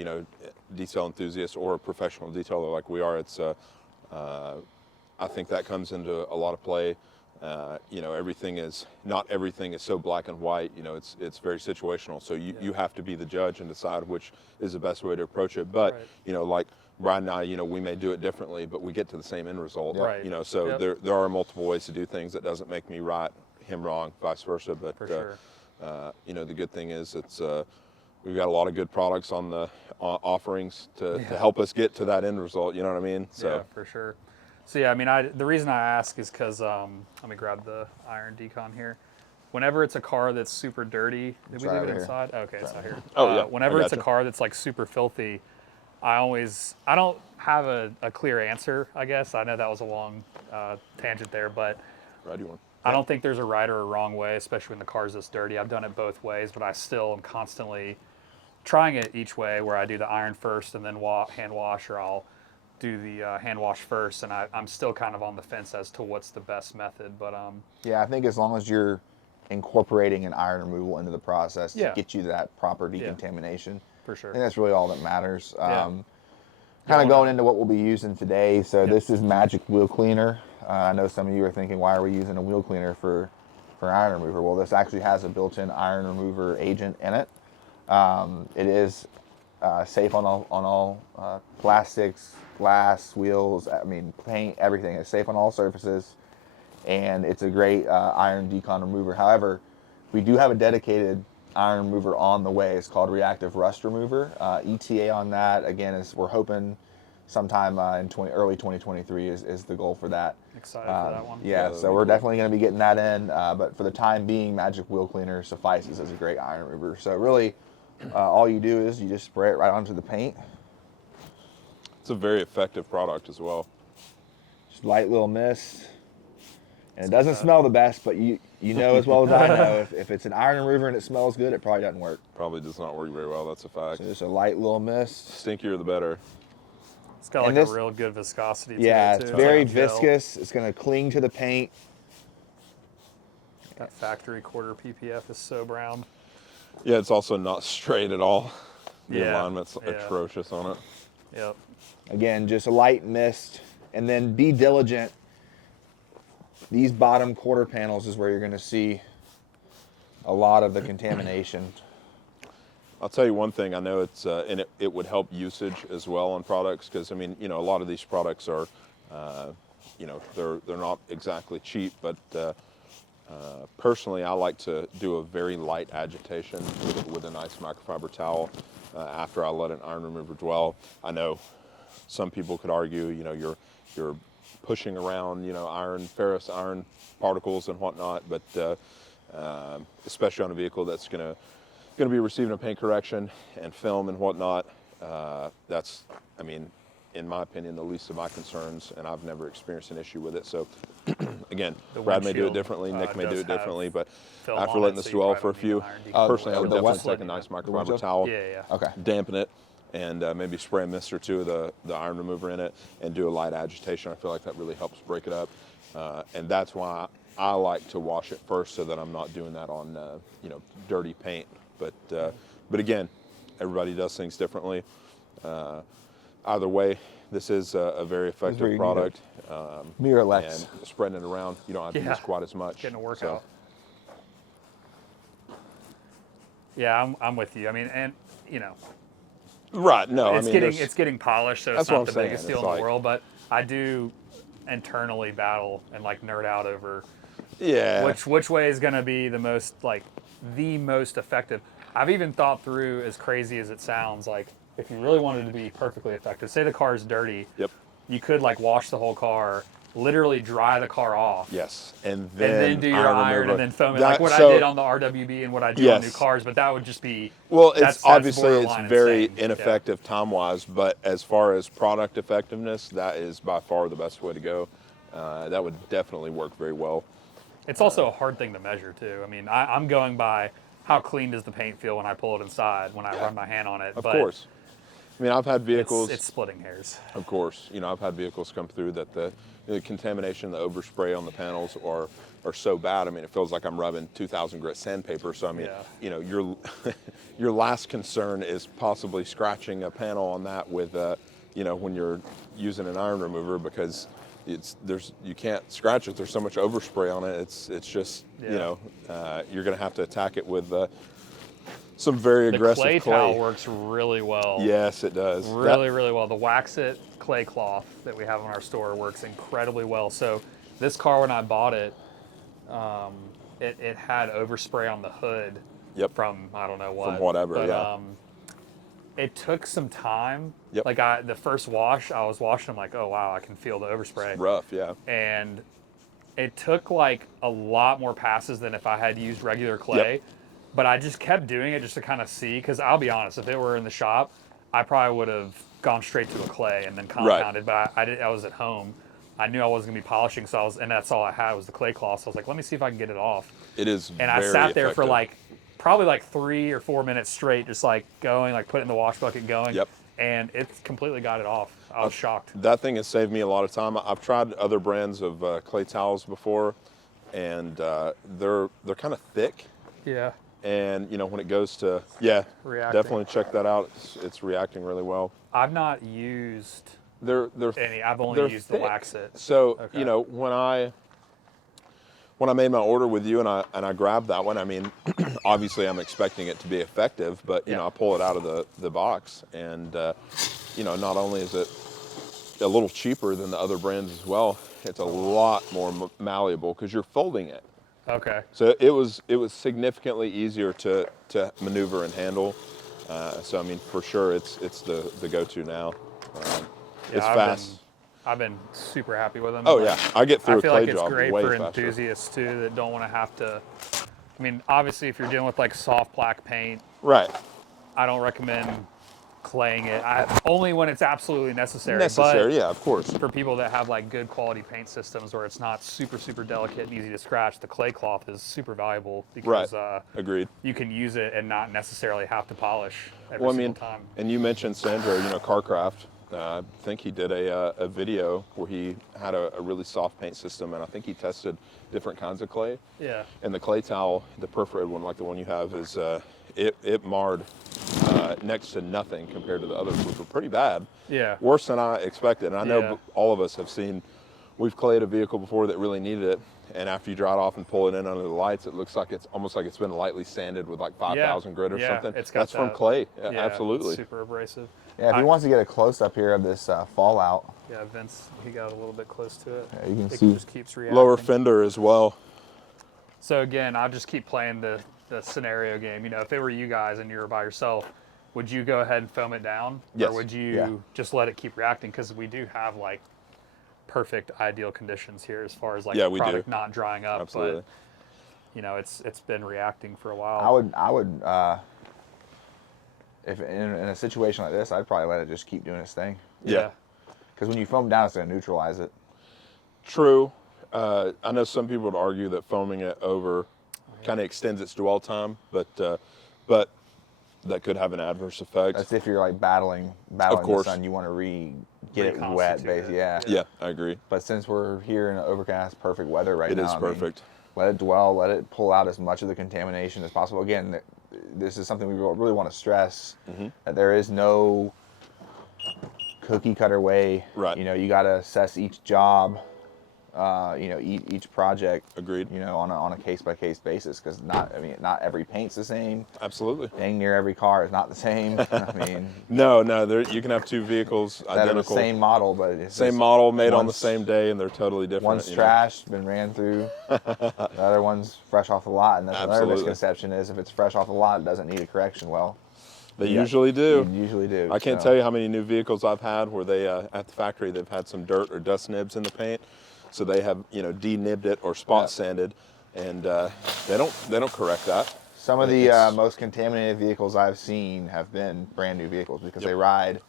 detail enthusiast or a professional detailer like we are, it's I think that comes into a lot of play. Not everything is so black and white. It's very situational. So you have to be the judge and decide which is the best way to approach it. But Right. like Brian and I, we may do it differently, but we get to the same end result. Right. So Yep. there are multiple ways to do things. That doesn't make me right, him wrong, vice versa. But For sure. the good thing is we've got a lot of good products on the offerings to help us get to that end result. You know what I mean? So Yeah, for sure. So yeah, I mean, the reason I ask is because let me grab the Iron Decon here. Whenever it's a car that's super dirty, did we right leave over it here. inside? Okay, it's not here. Oh, yeah, Whenever I it's a gotcha. car that's like super filthy, I don't have a clear answer. I guess I know that was a long tangent there, but right, you want? I don't think there's a right or a wrong way, especially when the car's this dirty. I've done it both ways, but I still am constantly trying it each way, where I do the iron first and then hand wash, or I'll do the hand wash first, and I'm still kind of on the fence as to what's the best method. But yeah, I think as long as you're incorporating an iron removal into the process Yeah. to get you that proper decontamination, for I sure. think that's really all that matters. Yeah. Kind of going into what we'll be using today. So this is Magic Wheel Cleaner. I know some of you are thinking, why are we using a wheel cleaner for iron remover? Well, this actually has a built-in iron remover agent in it. It is safe on all plastics, glass, wheels, paint, everything. It's safe on all surfaces, and it's a great iron decon remover. However, we do have a dedicated iron remover on the way. It's called Reactive Rust Remover. ETA on that, again, is we're hoping sometime in early 2023 is the goal for that. Excited for that one. Yeah, that'd so be we're cool. definitely going to be getting that in, but for the time being, Magic Wheel Cleaner suffices as a great iron remover. So really, all you do is you just spray it right onto the paint. It's a very effective product as well. Just light little mist. And it doesn't smell the best, but you know as well as I know, if it's an iron remover and it smells good, it probably doesn't work. Probably does not work very well. That's a fact. So just a light little mist. Stinkier the better. It's got like And this- a real good viscosity Yeah, to it, it's too. very like gel. viscous. It's going to cling to the paint. That factory quarter PPF is so brown. Yeah, it's also not straight at all. The Yeah, alignment's yeah. atrocious on it. Yep. Again, just a light mist. And then be diligent these bottom quarter panels is where you're going to see a lot of the contamination. I'll tell you one thing. I know it's and it would help usage as well on products, because I mean, you know, a lot of these products are, you know, they're not exactly cheap, but personally, I like to do a very light agitation with a nice microfiber towel after I let an iron remover dwell. I know some people could argue, you know, you're pushing around, you know, ferrous iron particles and whatnot, but especially on a vehicle that's going to be receiving a paint correction and film and whatnot, that's, I mean, in my opinion, the least of my concerns, and I've never experienced an issue with it. So again, The Brad may do it windshield, differently, Nick may do does it differently, have but film after on letting it, this so you dwell probably for a don't need few, an Iron Decon. personally, I would the definitely what? take a nice microfiber windshield? towel, Yeah. Okay. dampen it, and maybe spray a mist or two of the iron remover in it and do a light agitation. I feel like that really helps break it up, and that's why I like to wash it first, so that I'm not doing that on you know, dirty paint. But again, everybody does things differently. Either way, this is a very where effective you product. Mirror Lex. And spreading it around, you don't have to Yeah. use quite as much. Getting a So, workout. Yeah, I'm with you. I mean, and you know, right? No, it's I mean, it's getting polished, so it's that's what not I'm the saying. biggest It's deal in like- the world. But I do internally battle and like nerd out over yeah. which way is going to be the most effective. I've even thought through, as crazy as it sounds, like if you really wanted to be perfectly effective, say the car is dirty, Yep. you could like wash the whole car, literally dry the car off. Yes, and And then do your iron remover. and then foam it, That- like what so- I did on the RWB and what I do on new Yes. cars, but that would just be Well, that's it's obviously it's borderline very insane. ineffective time-wise, but as far as product effectiveness, that is by far the best way to go. That would definitely work very well. It's also a hard thing to measure too. I mean, I'm going by how clean does the paint feel when I pull it inside, when I run my hand on it. Of but course. I mean, I've had vehicles. It's splitting hairs. Of course, you know, I've had vehicles come through that the contamination, the overspray on the panels are so bad. I mean, it feels like I'm rubbing 2,000 grit sandpaper. So I mean, Yeah. you know, your last concern is possibly scratching a panel on that with, you know, when you're using an iron remover, because you can't scratch it. There's so much overspray on it. It's just you Yeah. know, you're gonna have to attack it with some very The aggressive clay clay. towel works really well. Yes, it does. Really well. The Wax It clay cloth that we have in our store works incredibly well. So this car, when I bought it, it had overspray on the hood. Yep. From I don't know what. From whatever, but, yeah. It took some time. Yep. Like the first wash, I was washing. I'm like, oh wow, I can feel the overspray. It's rough, yeah. And it took like a lot more passes than if I had used regular clay. Yep. But I just kept doing it just to kind of see, because I'll be honest, if it were in the shop, I probably would have gone straight to a clay and then compounded. But I was at home. I knew I wasn't gonna be polishing, so and that's all I had was the clay cloth. So I was like, let me see if I can get it off. It is. And I very sat there for effective. like probably like 3 or 4 minutes straight, just like going, like putting the wash bucket going. Yep. And it completely got it off. I was shocked. That thing has saved me a lot of time. I've tried other brands of clay towels before, and they're kind of thick. Yeah. And you know, when it goes to Reacting. definitely check that out. It's reacting really well. I've not used They're any. I've only they're used thick. the Wax It. So Okay. you know, when I made my order with you and I grabbed that one, I mean, obviously I'm expecting it to be effective, but you Yeah. know, I pull it out of the box, and you know, not only is it a little cheaper than the other brands as well, it's a lot more malleable because you're folding it. Okay. So it was significantly easier to maneuver and handle. So I mean, for sure, it's the go-to now. It's fast. I've been super happy with them. Oh Like, yeah, I get through I a feel clay like it's job great way for faster. enthusiasts too that don't want to have to. I mean, obviously, if you're dealing with like soft black paint, Right. I don't recommend claying it. Only when it's absolutely necessary. Necessary, But yeah, of course. for people that have like good quality paint systems where it's not super delicate and easy to scratch, the clay cloth is super valuable because Agreed. you can use it and not necessarily have to polish every Well, I single mean, time. and you mentioned Sandro, you know, Carcraft. I think he did a video where he had a really soft paint system, and I think he tested different kinds of clay. Yeah. And the clay towel, the perforated one, like the one you have, is it marred next to nothing compared to the others, which were pretty bad. Yeah. Worse than I expected. And I know Yeah. all of us have seen we've clayed a vehicle before that really needed it, and after you dry it off and pull it in under the lights, it looks like it's almost like it's been lightly sanded with like 5,000 grit or something. It's got That's from that- clay. Yeah, Yeah, absolutely. super abrasive. Yeah, if he wants to get a close up here of this fallout, Yeah, Vince, he got a little bit close to it. yeah, you can It see. just keeps reacting. Lower fender as well. So again, I'll just keep playing the scenario game. You know, if it were you guys and you were by yourself, would you go ahead and foam it down? Yes. Or would you Yeah. just let it keep reacting? Because we do have like perfect ideal conditions here as far as like Yeah, the we do. product not drying up. Absolutely. But you know, it's been reacting for a while. I would, if in a situation like this, I'd probably let it just keep doing its thing. Yeah. Because when you foam down, it's going to neutralize it. True. I know some people would argue that foaming it over kind of extends its dwell time, but that could have an adverse effect. That's if you're like battling the course. sun, you want to get it wet, Reconstitute basically. it. Yeah. Yeah, I agree. But since we're here in overcast, perfect weather right It now, is I mean, perfect. let it dwell, let it pull out as much of the contamination as possible. Again, this is something we really want to stress, that there is no cookie cutter way. Right. You know, you got to assess each job, you know, each project. Agreed. You know, on a case by case basis, because not every paint's the same. Absolutely. Dang near every car is not the same. I mean, No, you can have two vehicles that are the identical, same model, but it's same just model, made on the one's- same day, and they're totally different. One's you know? trashed, been ran through. The other one's fresh off the lot, and that's another Absolutely. misconception is if it's fresh off the lot, it doesn't need a correction. Well, They yeah, usually do. you usually do. I can't so. tell you how many new vehicles I've had where they at the factory they've had some dirt or dust nibs in the paint, so they have de-nibbed it or spot Yeah. sanded, and they don't correct that. Some of And the it's- most contaminated vehicles I've seen have been brand new vehicles because they ride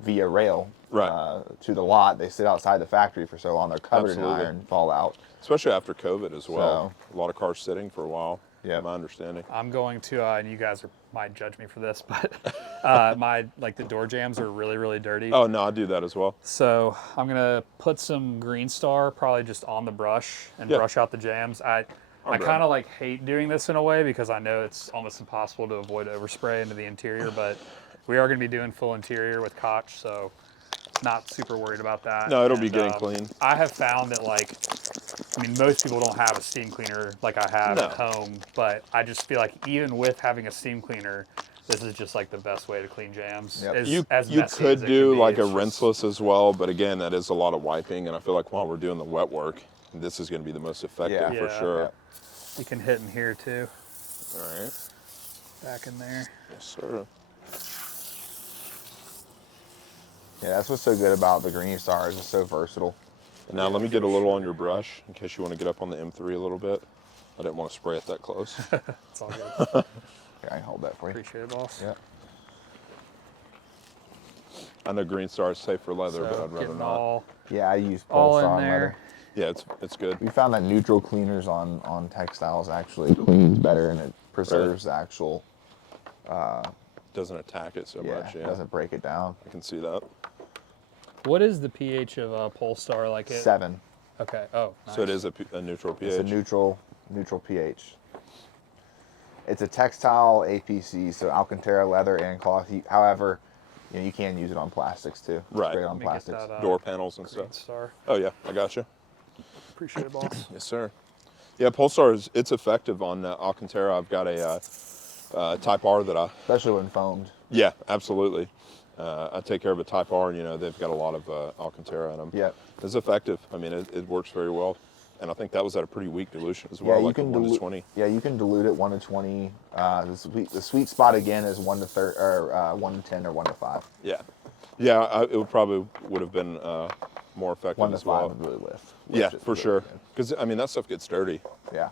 via rail Right. to the lot. They sit outside the factory for so long; they're covered Absolutely. in iron fallout. Especially after COVID as well. A lot of cars sitting for a while. Yeah. My understanding. I'm going to, and you guys might judge me for this, but the door jambs are really, really dirty. Oh no, I do that as well. So I'm gonna put some Green Star probably just on the brush and Yeah. brush out the jams. I Alright. kind of like hate doing this in a way because I know it's almost impossible to avoid overspray into the interior, but we are gonna be doing full interior with Koch, so not super worried about that. No, it'll be And, getting clean. I have found that most people don't have a steam cleaner like I have at No. home, but I just feel like even with having a steam cleaner, this is just like the best way to clean jams. Yep. As You messy could as it do can be, like a it's just- rinseless as well, but again, that is a lot of wiping, and I feel like while we're doing the wet work, this is going to be the most effective Yeah. for Yeah. sure. Yeah. You can hit in here too, All right. back in there. Yes, sir. Yeah, that's what's so good about the Green Star is it's so versatile. And now let me get a little on your brush in case you want to get up on the M3 a little bit. I didn't want to spray it that close. It's all good. Here, I can hold that for you. Appreciate it, boss. Yeah. I know Green Star is safe for leather, but So I'd rather getting not. all Yeah, I use all Pulsar in on there. leather. Yeah, it's good. We found that neutral cleaners on textiles actually cleans better and it preserves the actual, Doesn't attack it so much. Yeah, doesn't break it down. I can see that. What is the pH of Polestar? Like it? 7. Okay. Oh, nice. So it is a neutral pH. It's a neutral pH. It's a textile APC, so Alcantara leather and cloth. However, you can use it on plastics too. Right. Straight Let on me get plastics. that, Door panels and Green stuff. Star. Oh yeah, I got you. Appreciate it, boss. Yes, sir. Yeah, Polestar it's effective on Alcantara. I've got a Type R that I. Especially when foamed. Yeah, absolutely. I take care of a Type R, and they've got a lot of Alcantara in them. Yep. It's effective. I mean, it works very well, and I think that was at a pretty weak dilution as Yeah, well, you like a can 1 to dilute. 20. Yeah, you can dilute it 1 to 20. The sweet spot again is 1 to 30 or 1 to 10 or 1 to 5. Yeah, it would have been more effective 1 to as 5 well. would really lift. Yeah, Lift it for really sure. good. Because I mean that stuff gets dirty, Yeah.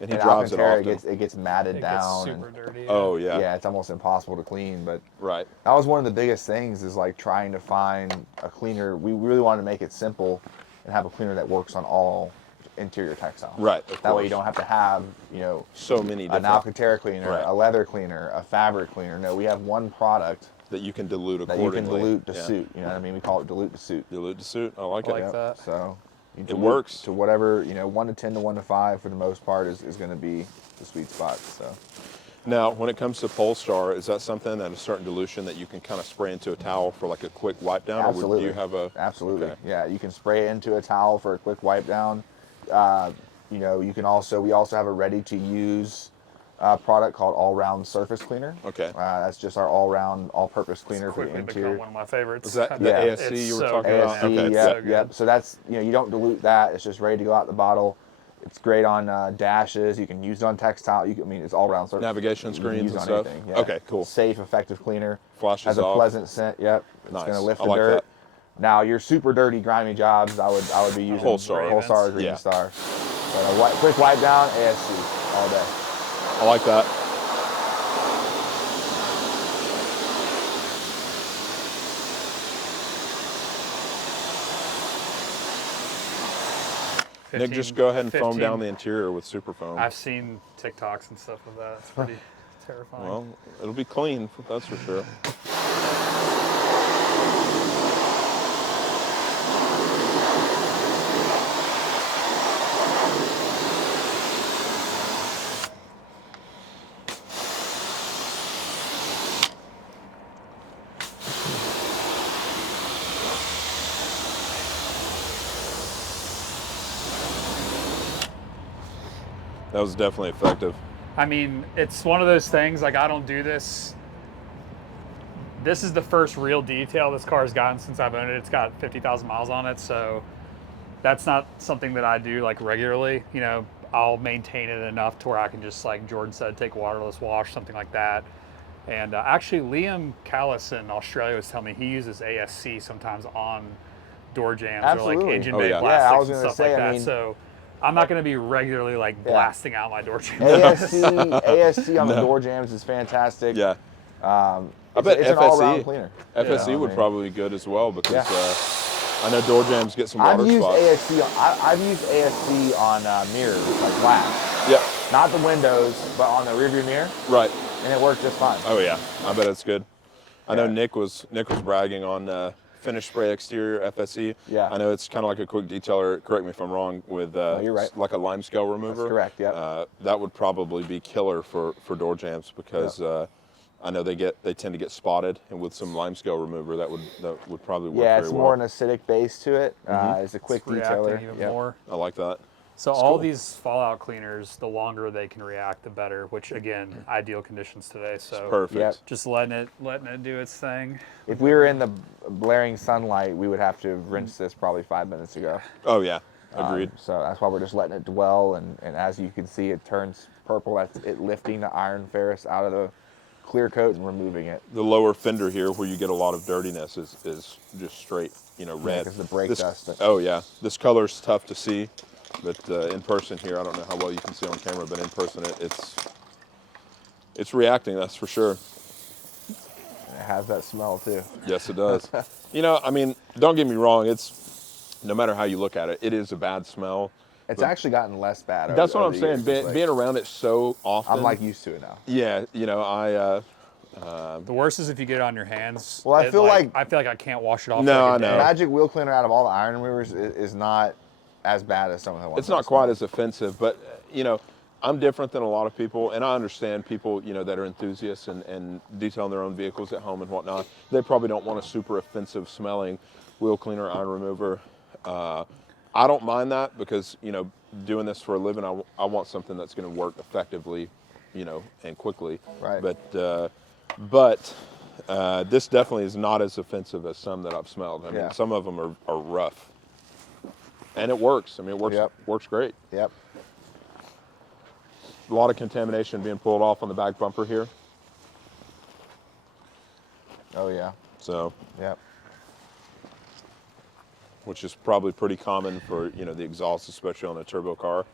and he And drives it Alcantara, often. it gets matted It down. gets super and, dirty. Oh yeah. yeah, it's almost impossible to clean. But Right. that was one of the biggest things is like trying to find a cleaner. We really wanted to make it simple and have a cleaner that works on all interior textiles. Right. Of That way you course. don't have to have, So many an different Alcantara cleaner, Right. a leather cleaner, a fabric cleaner. No, we have one product that you can dilute that you accordingly. can dilute to Yeah. suit. You know what I mean? We call it dilute to suit. Dilute to suit. I like I it. like that. So you It dilute works. to whatever, 1 to 10 to 1 to 5 for the most part is going to be the sweet spot. So Now, when it comes to Polestar, is that something at a certain dilution that you can kind of spray into a towel for like a quick wipe down? Absolutely. Or do you have a... Absolutely. Okay. Yeah, you can spray it into a towel for a quick wipe down. You know, you can also, we also have a ready to use product called All Round Surface Cleaner. Okay. That's just our all round, all purpose cleaner for the Quickly become interior. one of my favorites. Is that the Yeah. ASC you were talking good, about? man. ASC, Okay. yep, So good. yep. So that's, you know, you don't dilute that. It's just ready to go out the bottle. It's great on dashes. You can use it on textile. You can, I mean, it's all round surface. Navigation You can screens use and on stuff? anything, yeah. Okay, cool. Safe, effective cleaner. Flashes Has a off. pleasant scent. Yep. It's Nice. going to lift I the like dirt. that. Now your super dirty, grimy jobs, I would be using Polestar. Polestar Green Yeah. Star. But a quick wipe down, ASC all day. I like that. Nick, just go ahead and foam 15. down the interior with super foam. I've seen TikToks and stuff of that. It's pretty terrifying. Well, it'll be clean, that's for sure. That was definitely effective. I mean, it's one of those things, like I don't do this. This is the first real detail this car has gotten since I've owned it. It's got 50,000 miles on it, so that's not something that I do like regularly. You know, I'll maintain it enough to where I can just, like Jordan said, take waterless wash, something like that. And actually, Liam Callis in Australia was telling me he uses ASC sometimes on door jams or Absolutely. like engine Oh, bay yeah. plastics Yeah, I was and gonna stuff say, like I that. mean- So I'm not going to be regularly like blasting out my door jams. ASC on the door jams is fantastic. Yeah. I bet it's an all-round cleaner. FSE You know, would I mean, probably be good as well because Yeah. I know door jams get some water I've used spots. ASC. I've used ASC on mirrors, like glass. Yeah, Not the windows, but on the rearview mirror, right. and it worked just fine. Oh yeah, I bet it's good. I know Yeah. Nick was bragging on finish spray exterior FSE. Yeah. I know it's kind of like a quick detailer. Correct me if I'm wrong. With you're right. like a lime scale remover. That's correct, yep. That would probably be killer for door jams because I know they tend to get spotted, and with some lime scale remover that would probably work Yeah, very it's well. more an acidic base to it. It's a quick It's reacting detailer. even Yep. more. I like that. So It's all cool. these fallout cleaners, the longer they can react, the better. Which again, ideal conditions today. So Perfect. Yep. just letting it do its thing. If we were in the blaring sunlight, we would have to have rinsed this probably 5 minutes ago. Oh yeah, agreed. So that's why we're just letting it dwell, and as you can see, it turns purple. That's it lifting the iron ferrous out of the clear coat and removing it. The lower fender here, where you get a lot of dirtiness, is just straight, red. 'cause the brake This- dust. Oh yeah, this color's tough to see, but in person here, I don't know how well you can see on camera, but in person, it's reacting. That's for sure. It has that smell too. Yes, it does. I mean, don't get me wrong. It's no matter how you look at it, it is a bad smell. It's but actually gotten less bad. That's what over I'm the saying. years. It's like- Being around it so often, I'm like used to it now. yeah, The worst is if you get it on your hands. Well, I feel like I can't wash it off. No, for like I a know. day. Magic wheel cleaner out of all the iron removers is not as bad as some of the ones. it's not quite as offensive, but I'm different than a lot of people, and I understand people, that are enthusiasts and detailing their own vehicles at home and whatnot. They probably don't want a super offensive smelling wheel cleaner, iron remover. I don't mind that because, doing this for a living, I want something that's going to work effectively, and quickly. Right. But this definitely is not as offensive as some that I've smelled. I mean, Yeah. some of them are rough. And it works. I mean, it works, Yep. works great. Yep. A lot of contamination being pulled off on the back bumper here. Oh yeah. So, Yep. which is probably pretty common for, the exhaust, especially on a turbo car.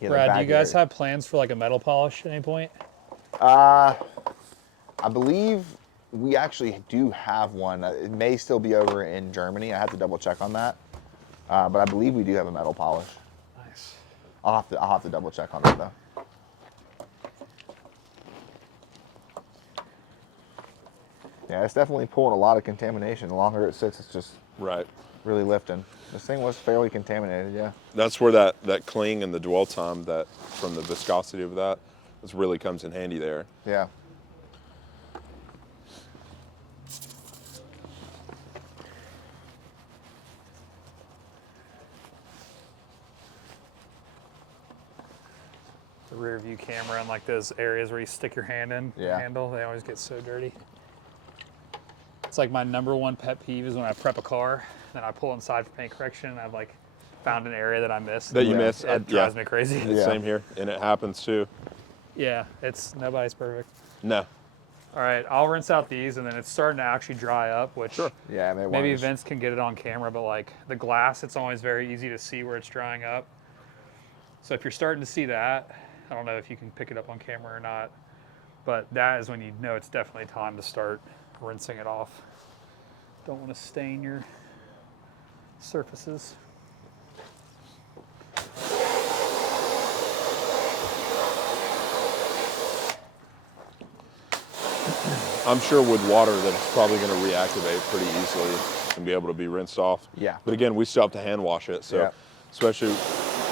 Yeah, the Brad, do back you guys area. have plans for like a metal polish at any point? I believe we actually do have one. It may still be over in Germany. I have to double check on that. But I believe we do have a metal polish. Nice. I'll have to double check on that though. Yeah, it's definitely pulling a lot of contamination. The longer it sits, it's just Right. really lifting. This thing was fairly contaminated, yeah. That's where that cling and the dwell time, that from the viscosity of that, this really comes in handy there. Yeah. The rear view camera and like those areas where you stick your hand in the Yeah. handle, they always get so dirty. It's like my #1 pet peeve is when I prep a car, then I pull inside for paint correction, and I've like found an area that I missed. That you It missed, drives me crazy. Yeah. Same here, and it happens too. Yeah, nobody's perfect. No. All right, I'll rinse out these, and then it's starting to actually dry up, which Yeah, and they maybe want to- Vince can get it on camera, but like the glass, it's always very easy to see where it's drying up. So if you're starting to see that, I don't know if you can pick it up on camera or not, but that is when you know it's definitely time to start rinsing it off. Don't want to stain your surfaces. I'm sure with water that it's probably going to reactivate pretty easily and be able to be rinsed off. Yeah. But again, we still have to hand wash it. So Yeah. especially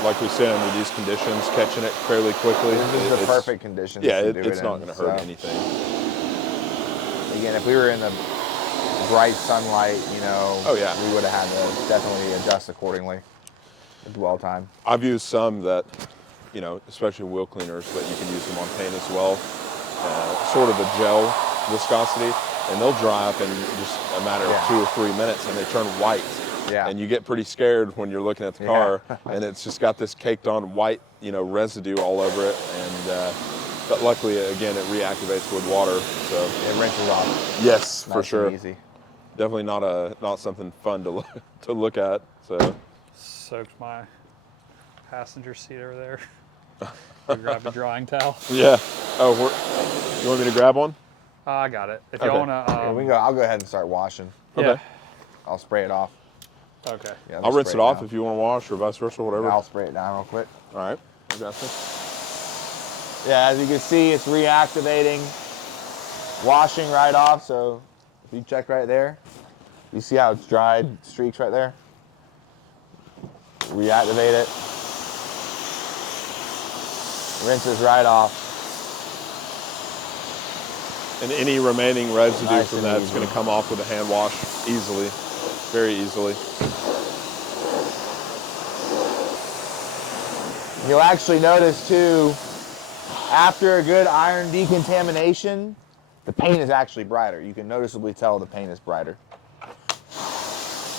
like we said, under these conditions, catching it fairly quickly. This is the it's- perfect conditions. Yeah, to do it's it not in, going to hurt so. anything. Again, if we were in the bright sunlight, you know, Oh, yeah. we would have had to definitely adjust accordingly. The dwell time. I've used some that, you know, especially wheel cleaners, but you can use them on paint as well. Sort of a gel viscosity, and they'll dry up in just a matter of Yeah. 2 or 3 minutes, and they turn white. Yeah. And you get pretty scared when you're looking at the car, and it's just got this caked on white, you know, residue all over it. And but luckily, again, it reactivates with water. So It rinses off. yes, for Nice and sure. Easy. Definitely not something fun to look at. So Soaked my passenger seat over there. Go grab a drying towel. yeah. Oh, you want me to grab one? I got it. If Okay. y'all want Yeah, we can go. I'll go ahead and start washing. yeah. Okay. I'll spray it off. Okay. Yeah, I'll rinse it off down. if you want to wash, or vice versa, whatever. I'll spray it down real quick. All right. I got you. Yeah, as you can see, it's reactivating, washing right off. So if you check right there, you see how it's dried streaks right there? Reactivate it. Rinses right off. And any remaining residue Nice from and that is easy. going to come off with a hand wash easily, very easily. You'll actually notice too, after a good iron decontamination, the paint is actually brighter. You can noticeably tell the paint is brighter.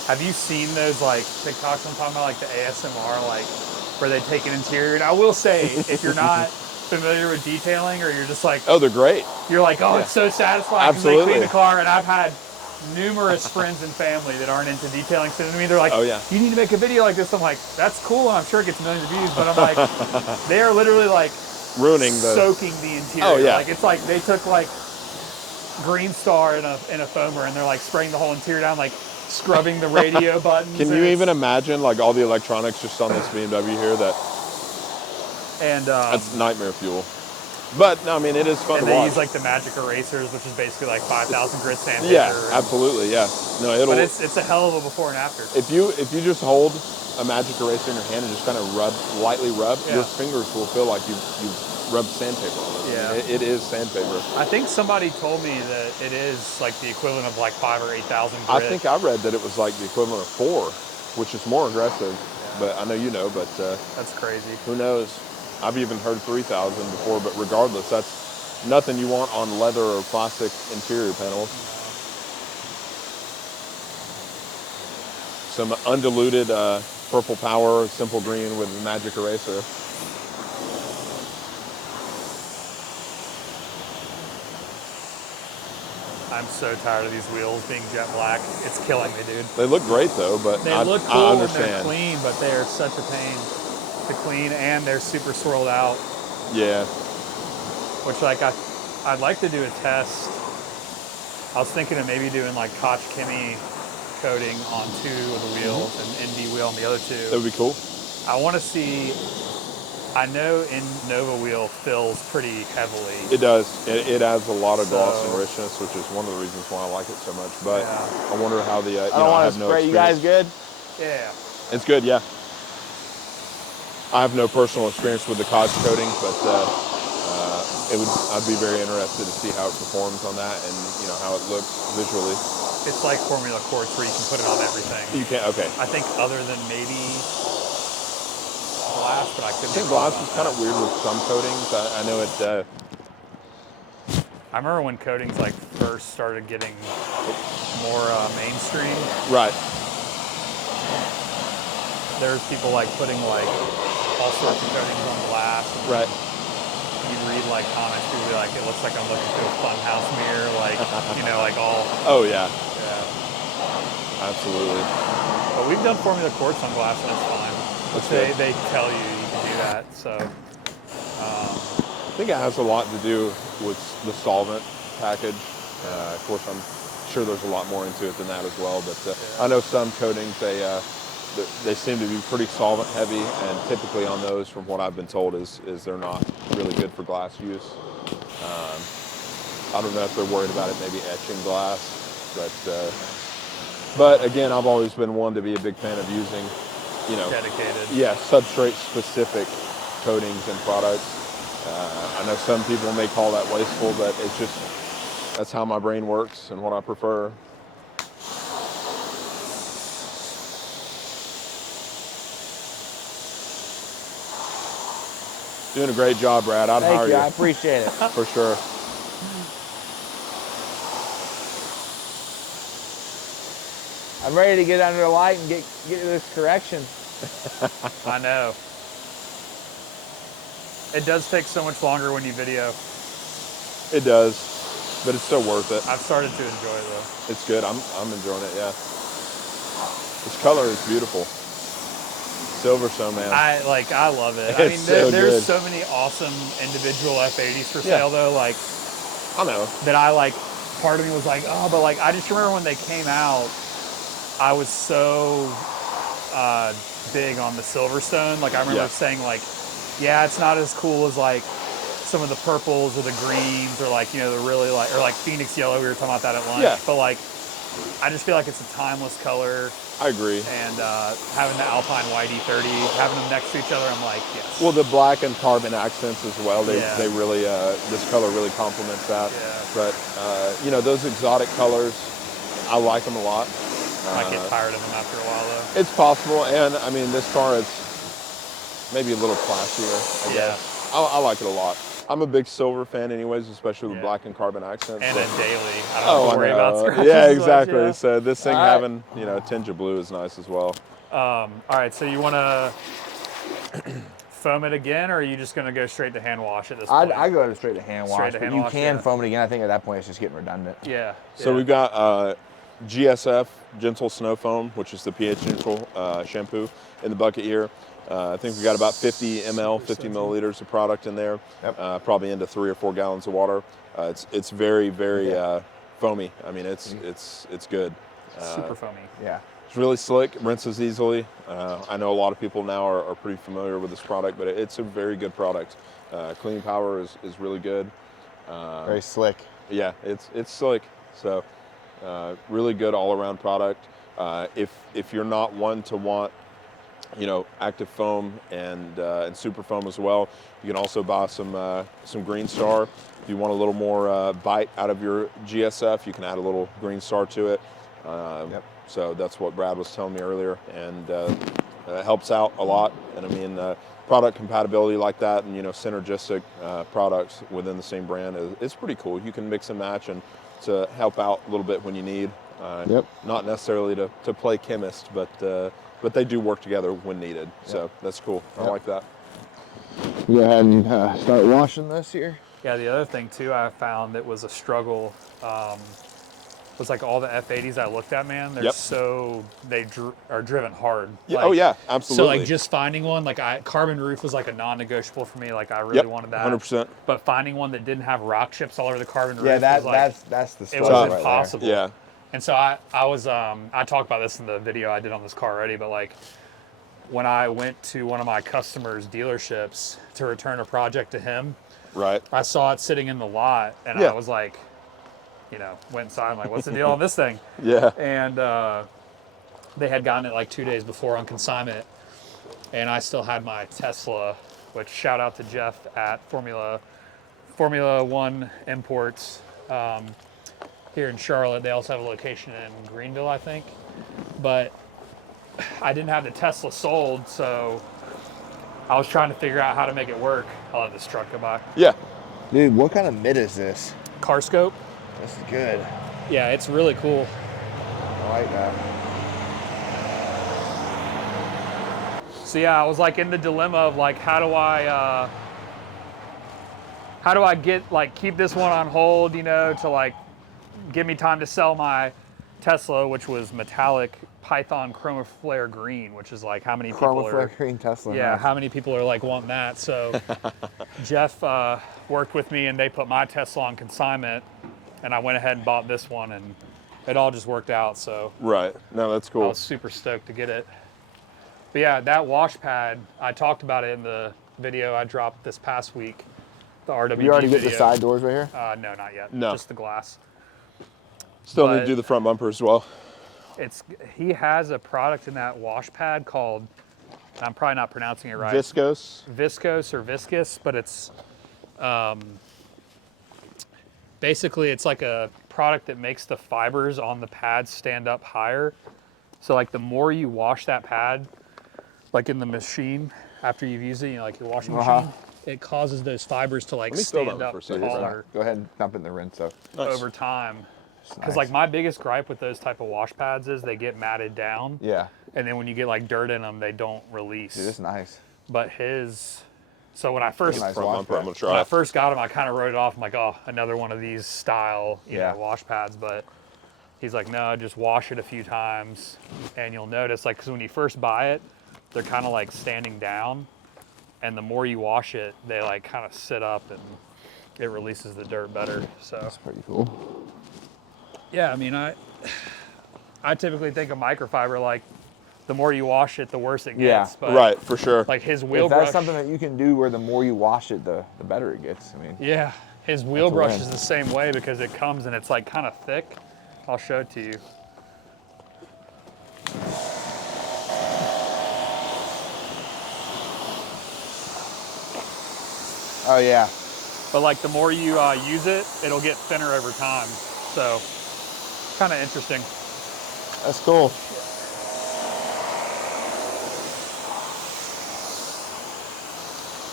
Have you seen those like TikToks I'm talking about, like the ASMR, like where they take an interior? And I will say, if you're not familiar with detailing, or you're just like, Oh, they're great. you're like, oh, Yeah. it's so satisfying because they Absolutely. clean the car. And I've had numerous friends and family that aren't into detailing send to me. They're like, Oh, yeah. you need to make a video like this. I'm like, that's cool, and I'm sure it gets millions of views. But I'm like, they are literally like Ruining the. soaking the interior. Oh, yeah. Like it's like they took like Green Star in a foamer, and they're like spraying the whole interior down, like scrubbing the radio buttons. Can and you it's- even imagine like all the electronics just on this BMW here? And That's nightmare fuel. But no, I mean, it is fun and to they watch. use like the magic erasers, which is basically like 5,000 grit sandpaper. Yeah, and- absolutely. Yeah. No, it'll. But it's a hell of a before and after. If you just hold a magic eraser in your hand and just kind of lightly rub, Yeah. your fingers will feel like you've rubbed sandpaper on it. Yeah. I mean, it is sandpaper. I think somebody told me that it is like the equivalent of like 5,000 or 8,000 grit. I think I read that it was like the equivalent of 4, which is more aggressive. But I know you know, but That's crazy. who knows? I've even heard 3,000 before, but regardless, that's nothing you want on leather or plastic interior panels. Some undiluted purple power, simple green with magic eraser. I'm so tired of these wheels being jet black. It's killing me, dude. They look great though, but They I, look I cool and they're understand. clean, but they are such a pain to clean, and they're super swirled out. Yeah, Which like I'd like to do a test. I was thinking of maybe doing like Koch Chemie coating on 2 of the wheels and ND wheel on the other 2. that would be cool. I want to see. I know Nova wheel fills pretty heavily. It does. It adds a lot of gloss So- and richness, which is one of the reasons why I like it so much. But Yeah. I wonder how the. I don't want to spray. You guys good? Yeah. It's good, yeah. I have no personal experience with the Koch coating, but I'd be very interested to see how it performs on that, and you know how it looks visually. It's like Formula Quartz where you can put it on everything. You can, okay. I think other than maybe glass, but I could I be think wrong glass about is kind of that. weird with some coatings. I know it. I remember when coatings like first started getting more mainstream. Right. There's people like putting like all sorts of coatings on glass. And Right. you read like comments, people be like, it looks like I'm looking through a funhouse mirror, like, you know, like all, Oh yeah. yeah. Absolutely. But we've done Formula Quartz on glass and it's fine. That's They, good. they tell you can do that, so. I think it has a lot to do with the solvent package. Of course, I'm sure there's a lot more into it than that as well. But I know some coatings they seem to be pretty solvent heavy, and typically on those, from what I've been told, is they're not really good for glass use. I don't know if they're worried about it maybe etching glass, but again, I've always been one to be a big fan of using, you know, Dedicated. yeah, substrate specific coatings and products. I know some people may call that wasteful, but it's just, that's how my brain works and what I prefer. Doing a great job, Brad. I'd hire Thank you. you I appreciate it. for sure. I'm ready to get under the light and get to this correction. I know. It does take so much longer when you video. It does, but it's so worth it. I've started to enjoy it though. It's good. I'm enjoying it. Yeah. This color is beautiful. Silverstone, man. I love it. It's so there's good. so many awesome individual F80s for Yeah. sale though, like I know. that I like. Part of me was like, oh, but like I just remember when they came out, I was so big on the Silverstone. Like I remember Yeah. saying like, yeah, it's not as cool as like some of the purples or the greens or like, you know, the really like, or like Phoenix Yellow. We were talking about that at lunch. Yeah. But like, I just feel like it's a timeless color. I agree. And having the Alpine YD30, having them next to each other, I'm like, yes. Well, the black and carbon accents as well. They Yeah. they really this color really complements that. Yeah. But you know, those exotic colors, I like them a lot. Might get tired of them after a while though. It's possible, and I mean, this car is maybe a little classier, I Yeah. guess. I like it a lot. I'm a big silver fan anyways, especially with Yeah. black and carbon accents. And so- then daily, I don't Oh, have I to worry about know. scratches. Yeah, as much, exactly. yeah. So this thing All right. having, you know, a tinge of blue is nice as well. All right, so you want to foam it again, or are you just going to go straight to hand wash at this point? I go straight to hand Straight wash, to but hand you wash, can yeah. foam it again. I think at that point it's just getting redundant. Yeah. So yeah. we've got GSF, Gentle Snow Foam, which is the pH neutral shampoo in the bucket here. I think we got about 50 ml, 50 milliliters of product in there, Yep. probably into 3 or 4 gallons of water. It's very, very foamy. I mean, it's good. super foamy. Yeah. It's really slick, rinses easily. I know a lot of people now are pretty familiar with this product, but it's a very good product. Cleaning power is really good. Very slick. Yeah, it's slick. So really good all around product. If you're not one to want, you know, active foam and super foam as well, you can also buy some Green Star. If you want a little more bite out of your GSF, you can add a little Green Star to it. Yep. So that's what Brad was telling me earlier, and it helps out a lot. And I mean, product compatibility like that, and you know, synergistic products within the same brand is pretty cool. You can mix and match and to help out a little bit when you need. Yep. Not necessarily to play chemist, but they do work together when needed. So that's cool. I Yep. like that. Go ahead and start washing this here. Yeah, the other thing too I found that was a struggle was like all the F80s I looked at, man, they're Yep. so, are driven hard. Yeah. Like, Oh yeah, So absolutely. like just finding one, like carbon roof was like a non-negotiable for me. Like I really wanted that. 100%. But finding one that didn't have rock chips all over the carbon Yeah, roof was like, that's the it stuff was right there. impossible. Yeah. And so I was, I talked about this in the video I did on this car already, but like when I went to one of my customers' dealerships to return a project to him, Right. I saw it sitting in the lot and Yeah. I was like, you know, went inside, I'm like, what's the deal on this thing? Yeah. And they had gotten it like 2 days before on consignment. And I still had my Tesla, which shout out to Jeff at Formula One Imports here in Charlotte. They also have a location in Greenville, I think. But I didn't have the Tesla sold, so I was trying to figure out how to make it work. I'll let this truck go by. Yeah. Dude, what kind of mid is this? Car scope. This is good. Yeah, it's really cool. I like that. So yeah, I was like in the dilemma of like, how do I get like keep this one on hold, you know, to like give me time to sell my Tesla, which was metallic Python Chroma Flare green, which is like how many people Chroma are Flare green Tesla. yeah, nice. how many people are like wanting that? So Jeff worked with me and they put my Tesla on consignment, and I went ahead and bought this one, and it all just worked out. So Right. No, that's I cool. was super stoked to get it. But yeah, that wash pad, I talked about it in the video I dropped this past week, the RWG You already get video. the side doors right here? No, not yet. No. Just the glass. Still need but- to do the front bumper as well. He has a product in that wash pad called, I'm probably not pronouncing it right. Viscose. Viscose or viscous, but it's basically it's like a product that makes the fibers on the pad stand up higher. So like the more you wash that pad, like in the machine after you've used it, you know, like your washing machine, it causes those fibers to like Let me fill stand that up for a second. taller Go ahead and dump it in the rinse though. Nice. over time. Because Nice. like my biggest gripe with those type of wash pads is they get matted down, Yeah. and then when you get like dirt in them, they don't release. Dude, it's nice. But his, so when I first Nice Front wash bumper, I'm pad. gonna when I try. first got him, I kind of wrote it off. I'm like, oh, another one of these style, you Yeah. know, wash pads. But he's like, no, just wash it a few times, and you'll notice, like, because when you first buy it, they're kind of like standing down, and the more you wash it, they like kind of sit up, and it releases the dirt better. So That's pretty cool. yeah, I mean, I typically think of microfiber like the more you wash it, the worse it Yeah. gets. But Right, for sure. like his wheel If that's brush. something that you can do where the more you wash it, the better it gets. I mean, Yeah, his wheel a brush win. is the same way because it comes and it's like kind of thick. I'll show it to you. oh yeah. But like the more you use it, it'll get thinner over time. So kind of interesting. That's cool.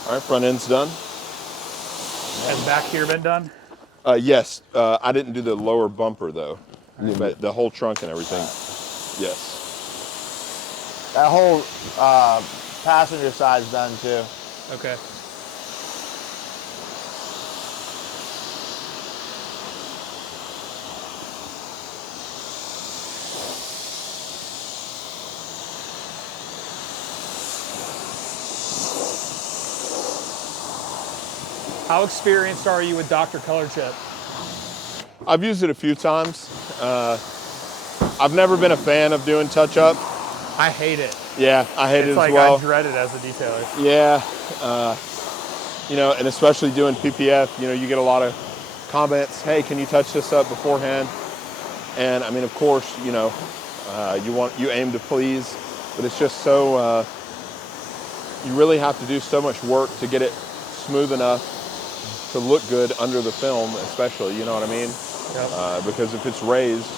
All right, front end's done. Has back here been done? Yes, I didn't do the lower bumper though, but the whole trunk and everything. Yes. That whole passenger side's done too. Okay. How experienced are you with Dr. Color Chip? I've used it a few times. I've never been a fan of doing touch-up. I hate it. Yeah, I hate it It's as like well. I dread it as a detailer. Yeah, you know, and especially doing PPF, you know, you get a lot of comments, hey, can you touch this up beforehand? And I mean, of course, you know, you aim to please, but it's just so, you really have to do so much work to get it smooth enough to look good under the film, especially, you know what I mean? Yep. Because if it's raised,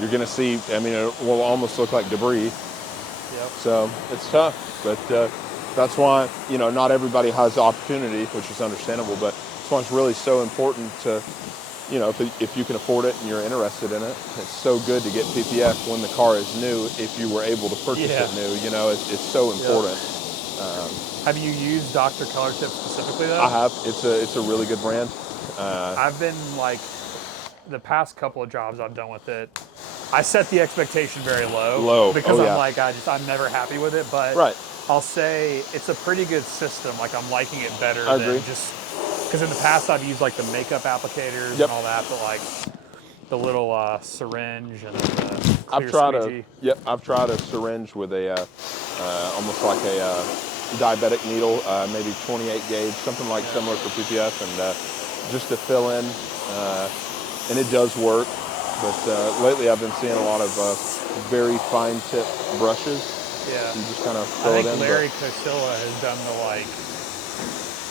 you're gonna see, I mean, it will almost look like debris. Yep. So it's tough, but that's why, you know, not everybody has the opportunity, which is understandable, but that's why it's really so important to, you know, if you can afford it and you're interested in it, it's so good to get PPF when the car is new, if you were able to purchase Yeah. it new, you know, it's so important. Have you used Dr. Color Chip specifically though? I have, it's a really good brand. I've been like, the past couple of jobs I've done with it, I set the expectation very low. Because Oh, I'm yeah. like, I'm never happy with it, but Right. I'll say it's a pretty good system. Like I'm liking it better I than agree. just, because in the past I've used like the makeup applicators Yep. and all that, but like the little syringe and the clear I've tried squeegee. I've tried a syringe with a almost like a diabetic needle, maybe 28 gauge, something like similar for PPF, and just to fill in, and it does work. But lately I've been seeing a lot of very fine tip brushes. Yeah. You just kind of I fill it think in. Larry Cosilla has done the like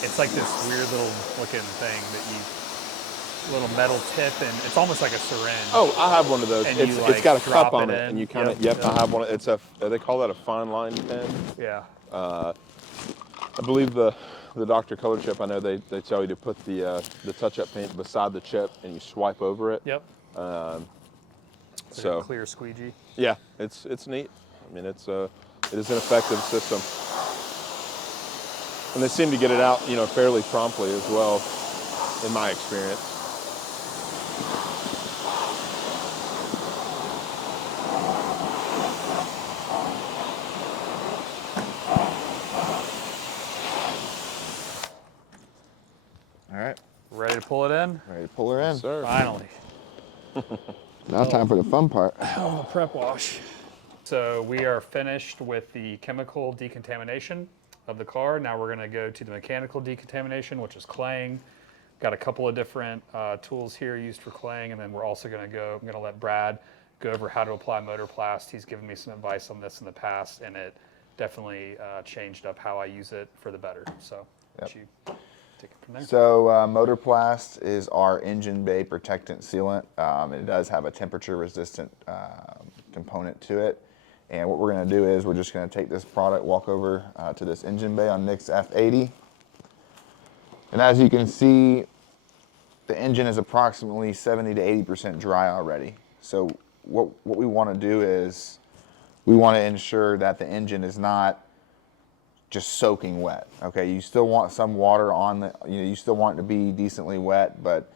it's like this weird little looking thing that you, little metal tip, and it's almost like a syringe. Oh, I have one of those. And It's you, it's got a drop cup on it it, in. and you kind of Yep. I have one. It's a they call that a fine line pen. Yeah. I believe the Dr. Color chip. I know they tell you to put the touch-up paint beside the chip, and you swipe over it. Yep. It's like a So clear squeegee. yeah, it's neat. I mean, it is an effective system, and they seem to get it out, fairly promptly as well, in my experience. All right, Ready to pull it in? ready to pull her in. Sir. Finally. Now time for the fun part. Oh, prep wash. So we are finished with the chemical decontamination of the car. Now we're gonna go to the mechanical decontamination, which is claying. Got a couple of different tools here used for claying, and then we're also I'm gonna let Brad go over how to apply MotorPlast. He's given me some advice on this in the past, and it definitely changed up how I use it for the better. So, Yep. you take it from there. So MotorPlast is our engine bay protectant sealant. It does have a temperature resistant component to it. And what we're going to do is we're just going to take this product, walk over to this engine bay on Nick's F80. And as you can see, the engine is approximately 70 to 80% dry already. So what we want to do is we want to ensure that the engine is not just soaking wet. Okay, you still want some water on the, you still want it to be decently wet, but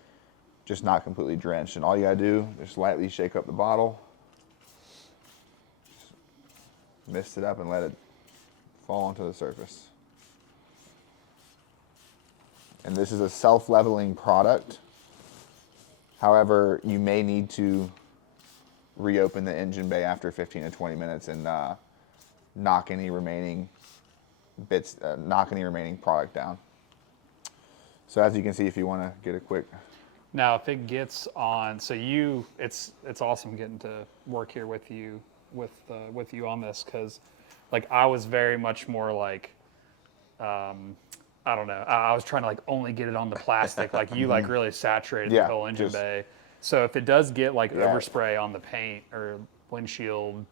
just not completely drenched. And all you gotta do is lightly shake up the bottle, mist it up, and let it fall onto the surface. And this is a self-leveling product. However, you may need to reopen the engine bay after 15 to 20 minutes and knock any remaining product down. So as you can see, if you want to get a quick, Now, if it gets on, so it's awesome getting to work here with you on this, because like I was very much more like, I don't know, I was trying to like only get it on the plastic, like you like really saturated Yeah, the whole engine just- bay. So if it does get like Yeah. overspray on the paint or windshield,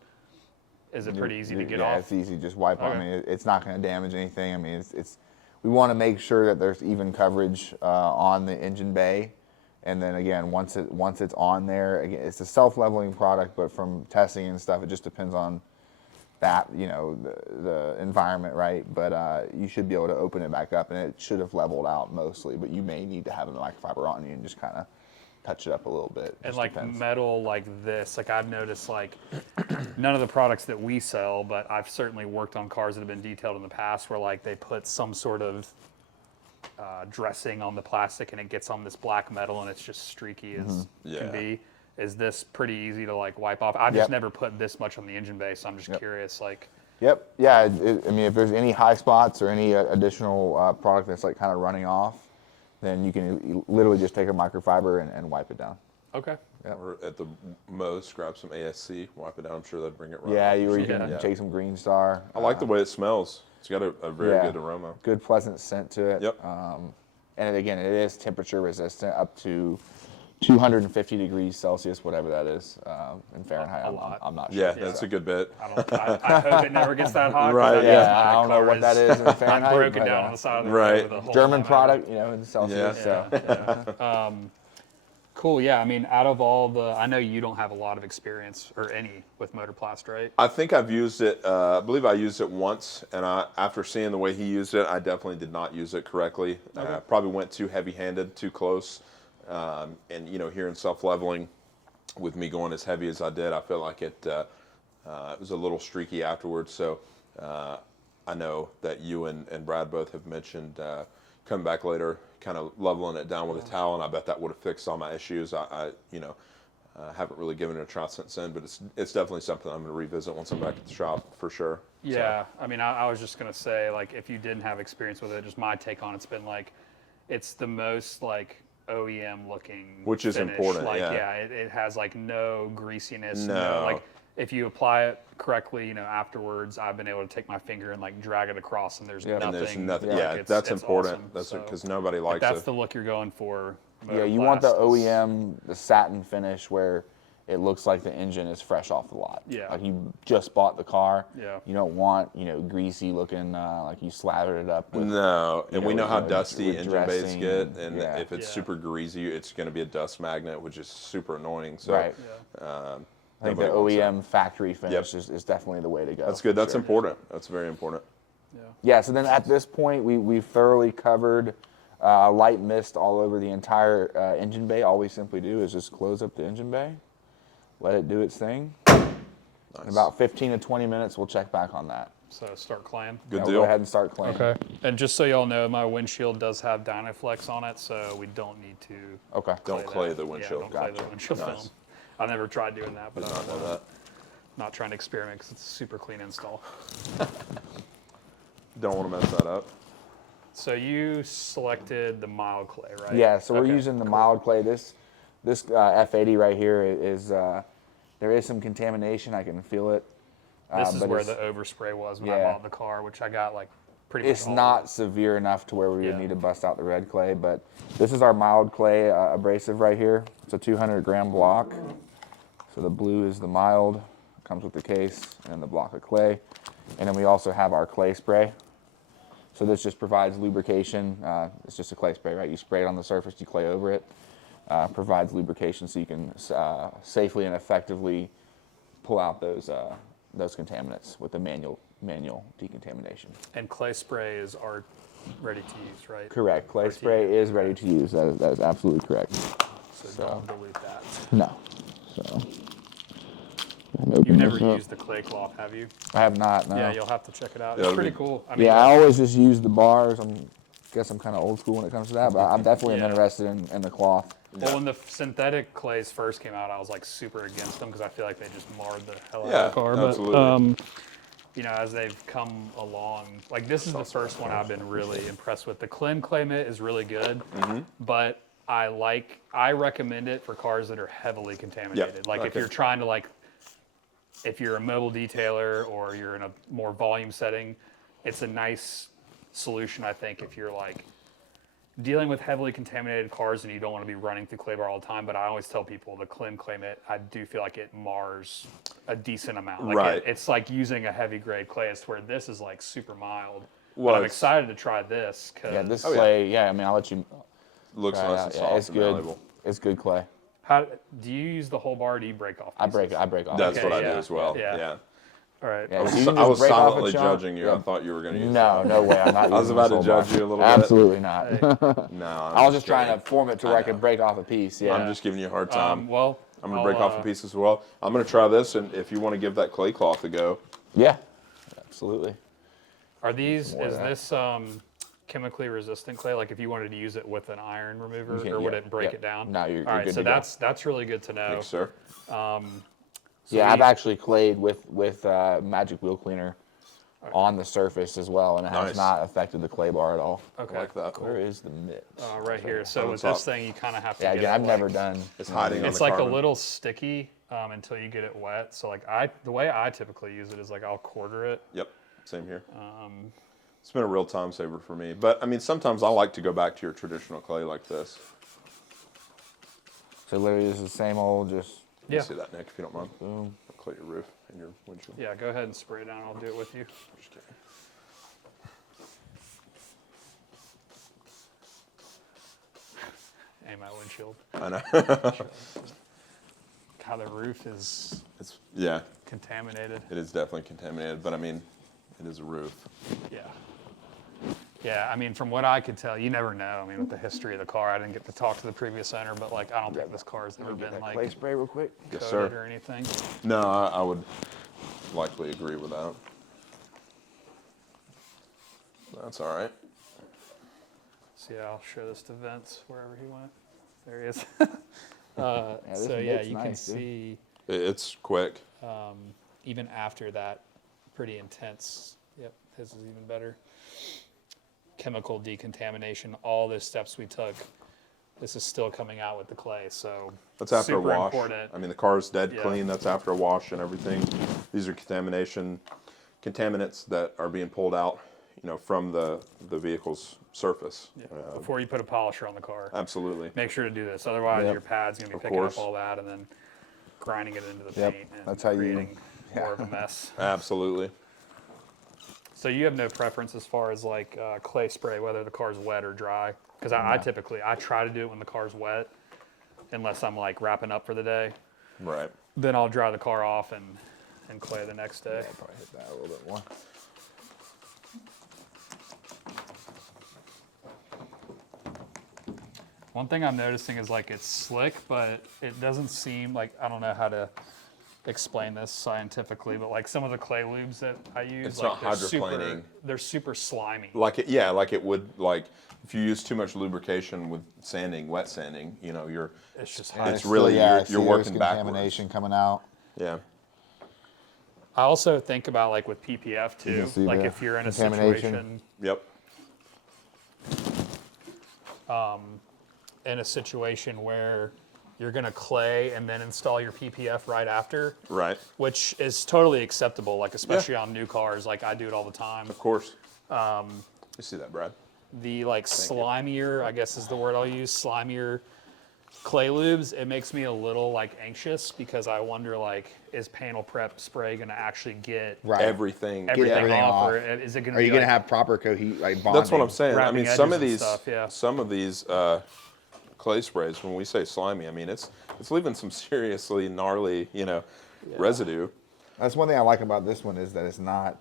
is it pretty easy to get yeah, off? it's easy. Just wipe on. I Okay. mean, it's not going to damage anything. I mean, we want to make sure that there's even coverage on the engine bay. And then again, once it's on there, again, it's a self-leveling product, but from testing and stuff, it just depends on that, the environment, right? But you should be able to open it back up, and it should have leveled out mostly. But you may need to have a microfiber on you and just kind of touch it up a little bit. And Just like depends. metal like this, like I've noticed like none of the products that we sell, but I've certainly worked on cars that have been detailed in the past where like they put some sort of dressing on the plastic and it gets on this black metal and it's just streaky as Yeah. can be. Is this pretty easy to like wipe off? I've just Yep. never put this much on the engine bay, so I'm just curious like. Yep. Yeah. I mean, if there's any high spots or any additional product that's like kind of running off, then you can literally just take a microfiber and wipe it down. Okay. Or at the most, grab some ASC, wipe it down. I'm sure that'd bring it right Yeah, off. you Yeah. can take some Green Star. I like the way it smells. It's got a very yeah. good aroma. Good, pleasant scent to it. Yep. And again, it is temperature resistant up to 250 degrees Celsius, whatever that is in Fahrenheit. A lot. I'm not sure. Yeah, that's a good bit. I hope it never gets that hot. 'cause Right, that yeah. means my I don't know car what is- that is in Fahrenheit. I'm broken but, down on the side of the Right. road with a hole German in my product, in Celsius. Yeah, So. yeah. Cool. Yeah. I mean, out of all I know you don't have a lot of experience or any with MotorPlast, right? I think I've used it. I believe I used it once, and after seeing the way he used it, I definitely did not use it correctly. Probably went too heavy-handed, too close, and here in self-leveling, with me going as heavy as I did, I feel like it was a little streaky afterwards. So I know that you and Brad both have mentioned coming back later, kind of leveling it down with a towel, and I bet that would have fixed all my issues. I haven't really given it a try since then, but it's definitely something I'm going to revisit once I'm back at the shop for sure. Yeah. I mean, I was just gonna say, like, if you didn't have experience with it, just my take on it's been like, it's the most like OEM looking, Which is finish. important, Like, yeah. it has like no greasiness. No. Like if you apply it correctly, afterwards, I've been able to take my finger and like drag it across, and there's Yeah. nothing. And there's nothing. like, Yeah, that's it's important. awesome. That's So, because nobody if likes that's it. the look you're going for. Yeah, you want the MotorPlast is- OEM, the satin finish where it looks like the engine is fresh off the lot. Yeah. Like you just bought the car. Yeah. You don't want, greasy looking, like you slathered it up with. No, and we know, know how with dusty with engine bays dressing, get, and yeah. if it's Yeah. super greasy, it's going to be a dust magnet, which is super annoying. So, Right. I think the nobody wants that. OEM factory finish is definitely the way to go. That's good. for That's sure. important. That's very important. Yeah, so then at this point, we've thoroughly covered light mist all over the entire engine bay. All we simply do is just close up the engine bay, let it do its thing. In about 15 to 20 minutes, we'll check back on that. So start claying. Good Yeah, deal. We'll go ahead and start cleaning. Okay. And just so y'all know, my windshield does have Dynaflex on it, so we don't need to. Okay. Don't that. clay the Yeah, windshield. don't clay the Gotcha. windshield Nice. film. I've never tried doing that, but Did I'm not know that. not trying to experiment because it's a super clean install. Don't want to mess that up. So you selected the mild clay, right? Yeah, so we're Okay, using the cool. mild clay. This F80 right here is there is some contamination. I can feel it. This is but where it's- the overspray was when I Yeah. bought the car, which I got like pretty much It's all of not severe enough to where we would Yeah. need to bust out the red clay, but this is our mild clay abrasive right here. It's a 200-gram block. So the blue is the mild, comes with the case and the block of clay. And then we also have our clay spray. So this just provides lubrication. It's just a clay spray, right? You spray it on the surface, you clay over it. Provides lubrication so you can safely and effectively pull out those contaminants with the manual decontamination. And clay spray is ready to use, right? Correct. Clay spray is ready to use. That is absolutely correct. So don't dilute that. No. So. You've never used the clay cloth, have you? I have not. No. Yeah, you'll have to check it out. Yeah, It's it'll pretty be- cool. I mean, Yeah, I always just use the bars. Guess I'm kind of old school when it comes to that, but I'm definitely Yeah. interested in the cloth. Well, when the synthetic clays first came out, I was like super against them because I feel like they just marred the hell out Yeah, of the car. absolutely. But as they've come along, like this is the first one I've been really impressed with. The Klim Clay Mitt is really good, but I recommend it for cars that are heavily contaminated. Like if okay. you're trying to if you're a mobile detailer or you're in a more volume setting, it's a nice solution, I think, if you're dealing with heavily contaminated cars and you don't want to be running through clay bar all the time. But I always tell people the Klim Clay Mitt, I do feel like it mars a decent amount. Right. It's like using a heavy grade clay, as where this is like super mild. Well, But I'm it's- excited to try this. Yeah, this Oh, yeah. clay. Yeah, I mean, I'll let you Looks try it nice out. and Yeah, soft it's and good. malleable. It's good clay. How do you use the whole bar? Or do you break off? I break pieces? off. That's Okay, what I do yeah, as well. yeah. Yeah. All right. Yeah, I if was, you can I just was break off a silently chunk- judging you. yeah. I thought you were going to use No, that. no way. I'm not. I was using about this to whole judge bar. you a little bit. Absolutely not. No, I was just trying to form it to where I know. could break off a piece. Yeah. I'm just giving you a hard time. Well, I'm going to break off a piece as well. I'm going to try this, and if you want to give that clay cloth a go. Yeah. Absolutely. Are these? More of Is that. this chemically resistant clay? Like if you wanted to use it with an iron remover, can, or would yeah, it break yeah. it down? No, you're All right, good so to go. that's really good to know. Thanks, sir. Yeah, I've we- actually clayed with Magic Wheel Cleaner on the surface as well, and it has Nice. not affected the clay bar at all. Okay. I like that. Where is the mitt? Right here. So on with top. this thing, you kind of have to. Yeah, get again, it, I've like- never done. It's hiding on It's the like carbon. a little sticky until you get it wet. So the way I typically use it is I'll quarter it. Yep, same here. It's been a real time saver for me. But, I mean, sometimes I like to go back to your traditional clay like this. So literally, this is the same old, just Let me Yeah. see that, Nick, if you don't mind. boom. I'll clear your roof and your windshield. Yeah, go ahead and spray it down. I'll do it with you. Just kidding. And my windshield. I know. How the roof is Yeah, contaminated. it is definitely contaminated, but I mean, it is a roof. Yeah. Yeah, I mean, from what I could tell, you never know. I mean, with the history of the car, I didn't get to talk to the previous owner, but I don't think this car's ever Get been that clay spray real quick. Yes, coated sir. or anything. No, I would likely agree with that. That's all right. So yeah, I'll show this to Vince wherever he went. There he is. this So yeah, bit's you can nice, dude. see It's quick. even after that pretty intense. Yep, his is even better. Chemical decontamination. All the steps we took this is still coming out with the clay. So That's after super a wash. important. I mean, the car's dead Yeah. clean. That's after a wash and everything. These are contaminants that are being pulled out, you know, from the vehicle's surface. Before you put a polisher on the car, Absolutely. make sure to do this. Otherwise, Yep. your pad's going to be Of picking course. up all that and then grinding it into the Yep, paint and that's how you- creating more of a mess. Absolutely. So you have no preference as far as like clay spray, whether the car's wet or dry? Because I typically try to do it when the car's wet, unless I'm like wrapping up for the day. Right. Then I'll dry the car off and clay the next day. I'll probably hit that a little bit more. One thing I'm noticing is like it's slick, but it doesn't seem like, I don't know how to explain this scientifically, but like some of the clay lubes that I use, It's like not hydroplaning. they're super slimy. Like it, yeah, like it would, like if you use too much lubrication with sanding, wet sanding, you know, It's just And hard. It's really- you're see, working there's backwards. contamination coming out. yeah. I also think about like with PPF You too, can see like the if you're in a contamination. situation where you're gonna clay and then install your PPF right after, Right. which is totally acceptable, like especially on new cars, like I do it all the time. Of course. You see that, Brad? The like slimier, I guess is the word I'll use, slimier clay lubes, it makes me a little like anxious because I wonder like, is panel prep spray gonna actually get Right. Everything. everything everything off, off. or is it gonna Are be you going like, to have proper like bonding? That's what I'm saying. I Wrapping mean, some of edges and these, stuff, yeah. some of these clay sprays, when we say slimy, I mean it's leaving some seriously gnarly, you know, residue. That's one thing I like about this one is that it's not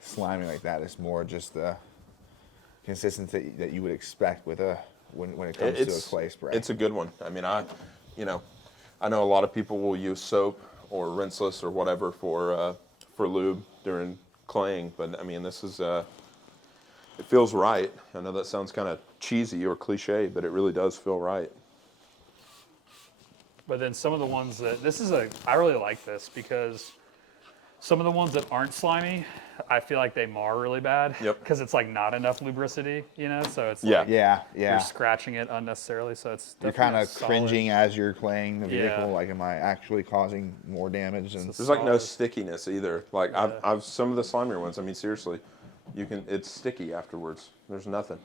slimy like that. It's more just the consistency that you would expect with when it comes to a clay spray. It's a good one. I mean, I know a lot of people will use soap or rinseless or whatever for lube during claying, but I mean, this is it feels right. I know that sounds kind of cheesy or cliche, but it really does feel right. but then some of the ones that, I really like this because some of the ones that aren't slimy, I feel like they mar really bad. Yep. Because it's like not enough lubricity, you know? So it's Yeah. like yeah. you're scratching it unnecessarily. So it's You're definitely kind of solid. cringing as you're claying the vehicle. Yeah. Like, am I actually causing more damage? And There's like no Solid. stickiness either. Like Yeah. I've some of the slimier ones. I mean, seriously, it's sticky afterwards. There's nothing.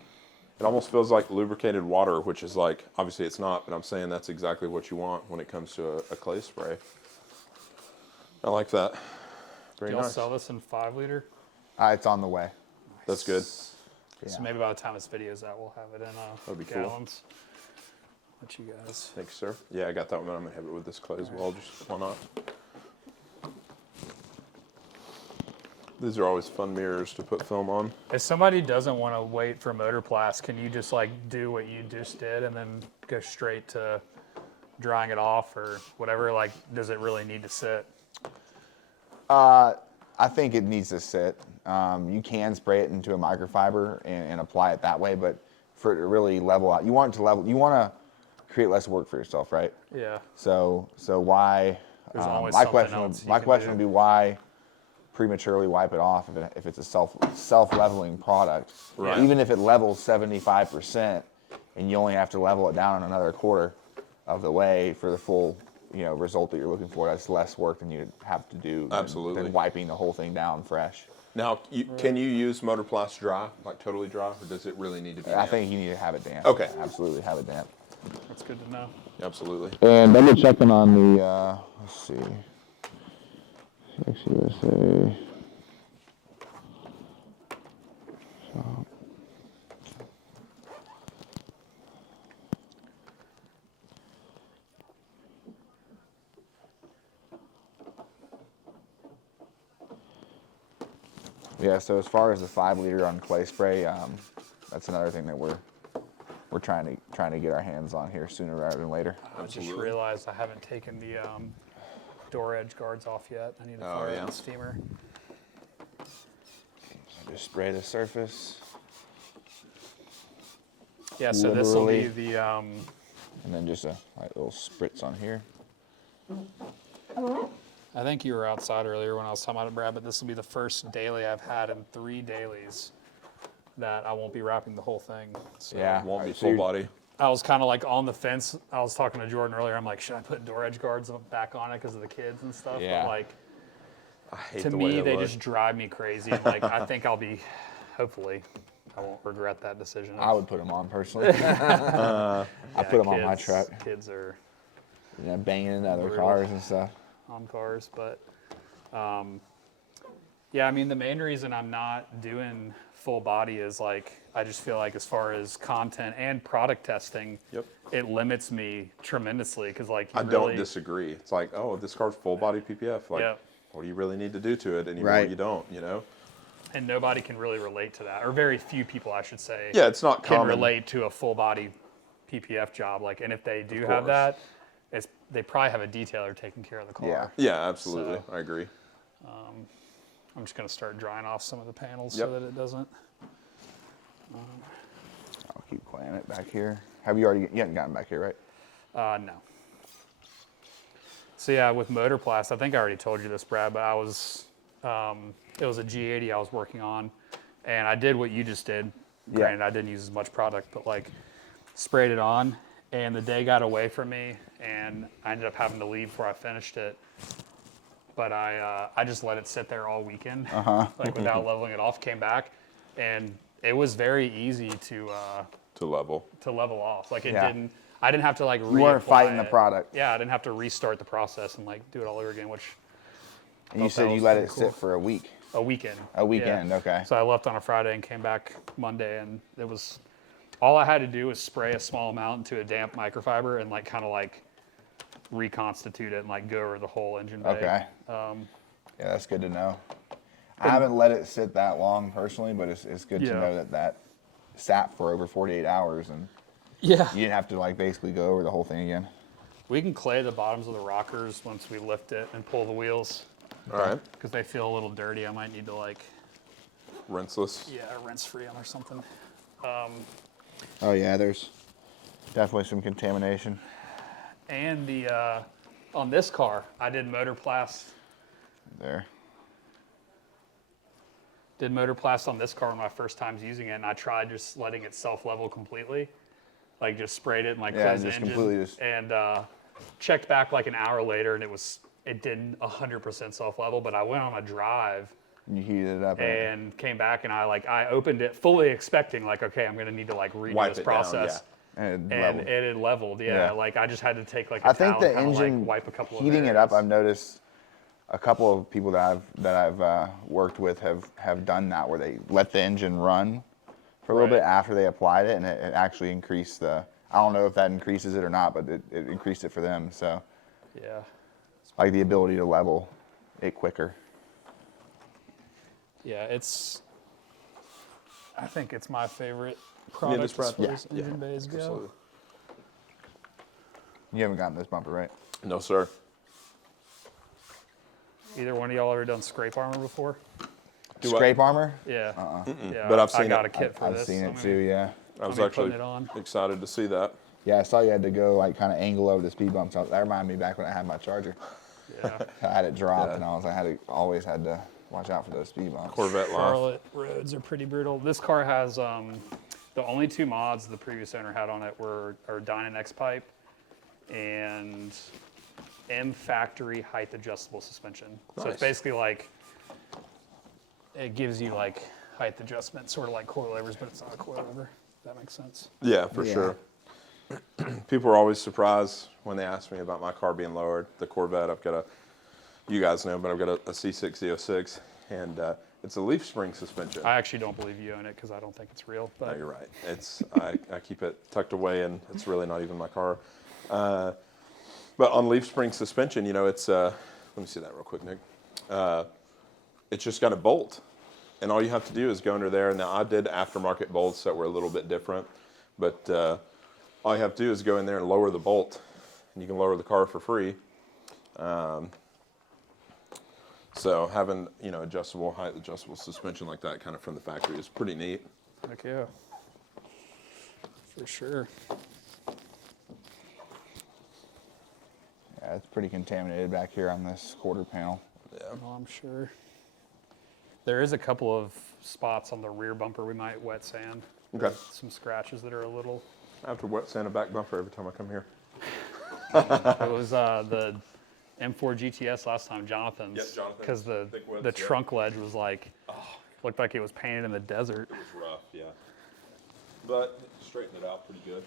It almost feels like lubricated water, which is like, obviously it's not, but I'm saying that's exactly what you want when it comes to a clay spray. I like that. Very Do y'all nice. sell this in 5 liter? it's on the way. That's good. Yeah. So maybe by the time this video's out, we'll have it in That'd be cool. gallons. Let you guys. Thanks, sir. Yeah, I got that one. I'm gonna have it with this clay as well. Just why not? These are always fun mirrors to put film on. If somebody doesn't want to wait for MotorPlast, can you just like do what you just did and then go straight to drying it off or whatever? Like, does it really need to sit? I think it needs to sit. You can spray it into a microfiber and apply it that way, but for it to really level out, you want it to level. You want to create less work for yourself, right? Yeah. So why? There's always my something question. else you My can question do. would be why prematurely wipe it off if it's a self-leveling product. Right. Even if it levels 75%, and you only have to level it down another quarter of the way for the full result that you're looking for. That's less work than you'd have to do Absolutely. than wiping the whole thing down fresh. Now, can you use MotorPlast dry, like totally dry, or does it really need to be? I damp? think you need to have it damp. Okay. Absolutely have it damp. That's good to know. Absolutely. And double checking on the, let's see, KCX USA. Shop. Yeah, so as far as the 5 liter on clay spray, that's another thing that we're trying to get our hands on here sooner rather than later. I just Absolutely. realized I haven't taken the door edge guards off yet. I need to fire yeah. the steamer. Just spray the surface, Yeah, so this will be Literally. the and then just a little spritz on here. I think you were outside earlier when I was talking about it, Brad, but this will be the first daily I've had in 3 dailies that I won't be wrapping the whole thing. So Yeah. Won't be So full you're- body. I was kind of like on the fence. I was talking to Jordan earlier. I'm like, should I put door edge guards back on it because of the kids and stuff? Yeah. But like, I hate to the way me, they look. just drive me crazy. And like, I think I'll be, hopefully, I won't regret that decision. I would put them on personally. I put them on my truck. Kids are You know, banging into other Brutal. cars and stuff. on cars, but yeah, I mean, the main reason I'm not doing full body is like, I just feel like as far as content and product testing, Yep. it limits me tremendously because like I you don't really, disagree. It's like, oh, this car's full body PPF. Like, Yeah. what do you really need to do to it anymore? Right. You don't, you know? and nobody can really relate to that, or very few people, I should say, Yeah, it's not can common. relate to a full body PPF job. Like, and if they do have course. that, they probably have a detailer taking care of the car. Yeah. Yeah, absolutely. So- I agree. I'm just gonna start drying off some of the panels Yep. so that it doesn't. I'll keep playing it back here. You haven't gotten back here, right? No. So yeah, with MotorPlast, I think I already told you this, Brad, but I was, it was a G80 I was working on, and I did what you just did. Yeah. Granted, I didn't use as much product, but like sprayed it on, and the day got away from me, and I ended up having to leave before I finished it. But I just let it sit there all weekend, like without leveling it off. Came back, and it was very easy to To level. off. Like it Yeah. didn't. I didn't have to like. You weren't reapply fighting the it. product. Yeah, I didn't have to restart the process and like do it all over again, which And you Thought that said you was let pretty it cool. sit for a week. a weekend. A weekend, Yeah. okay. So I left on a Friday and came back Monday, and it was all I had to do was spray a small amount into a damp microfiber and like kind of like reconstitute it and like go over the whole engine bay. Okay. Yeah, that's good to know. I haven't let it sit that long personally, but it's good to Yeah. know that sat for over 48 hours and Yeah. you didn't have to like basically go over the whole thing again. We can clay the bottoms of the rockers once we lift it and pull the wheels All right. because they feel a little dirty. I might need to like, Rinseless. rinse free them or something. Oh yeah, there's definitely some contamination. And the on this car, I did MotorPlast. There. Did MotorPlast on this car one of my first times using it, and I tried just letting it self-level completely, like just sprayed it and like Yeah, closed the just engine, completely just- and checked back like an hour later, and it did 100% self-level. But I went on a drive You heated it up. and came back, and I opened it fully expecting like, okay, I'm gonna need to like redo Wipe this it down, process. And And leveled. it had leveled, yeah. Yeah. Like I just had to take like a I think towel the and kind of engine like wipe a couple heating of it up. areas. I've noticed a couple of people that I've worked with have done that, where they let the engine run for a little Right. bit after they applied it, and it actually increased the. I don't know if that increases it or not, but it increased it for them. So Yeah. like the ability to level it quicker. Yeah, I think it's my favorite You need this, product as Brad? far as engine bays go. Absolutely. You haven't gotten this bumper, right? No, sir. Either one of y'all ever done scrape armor before? Do I- Scrape armor? Yeah. Yeah. But I've I seen got it. a kit for I've this. seen so it I'm too. Yeah. I was gonna be actually putting it on. excited to see that. Yeah, I saw you had to go like kind of angle over the speed bumps. That reminded me back when I had my Charger. Yeah. I had it dropped, Yeah. and always had to watch out for those speed bumps. Corvette life. Charlotte roads are pretty brutal. This car has the only two mods the previous owner had on it are Dyna X pipe and M Factory height adjustable suspension. So Nice. it's basically like it gives you like height adjustment, sort of like coilovers, but it's not a coilover. If that makes sense. Yeah, for Yeah. sure. People are always surprised when they ask me about my car being lowered. The Corvette, you guys know, but I've got a C6 Z06, and it's a leaf spring suspension. I actually don't believe you own it because I don't think it's real. No, But you're right. I keep it tucked away, and it's really not even my car. But on leaf spring suspension, it's let me see that real quick, Nick. It's just got a bolt, and all you have to do is go under there. Now I did aftermarket bolts that were a little bit different, but all you have to do is go in there and lower the bolt, and you can lower the car for free. So having adjustable height, adjustable suspension like that, kind of from the factory, is pretty neat. heck yeah, for sure. Yeah, it's pretty contaminated back here on this quarter panel. Yeah. Well, I'm sure. There is a couple of spots on the rear bumper we might wet sand. Okay. Some scratches that are a little I have to wet sand a back bumper every time I come here. It was the M4 GTS last time, Jonathan's. Yep, Jonathan's. Because the Thick woods, the yep. trunk ledge was like, looked like it was painted in the desert. It was rough, yeah. But straightened it out pretty good.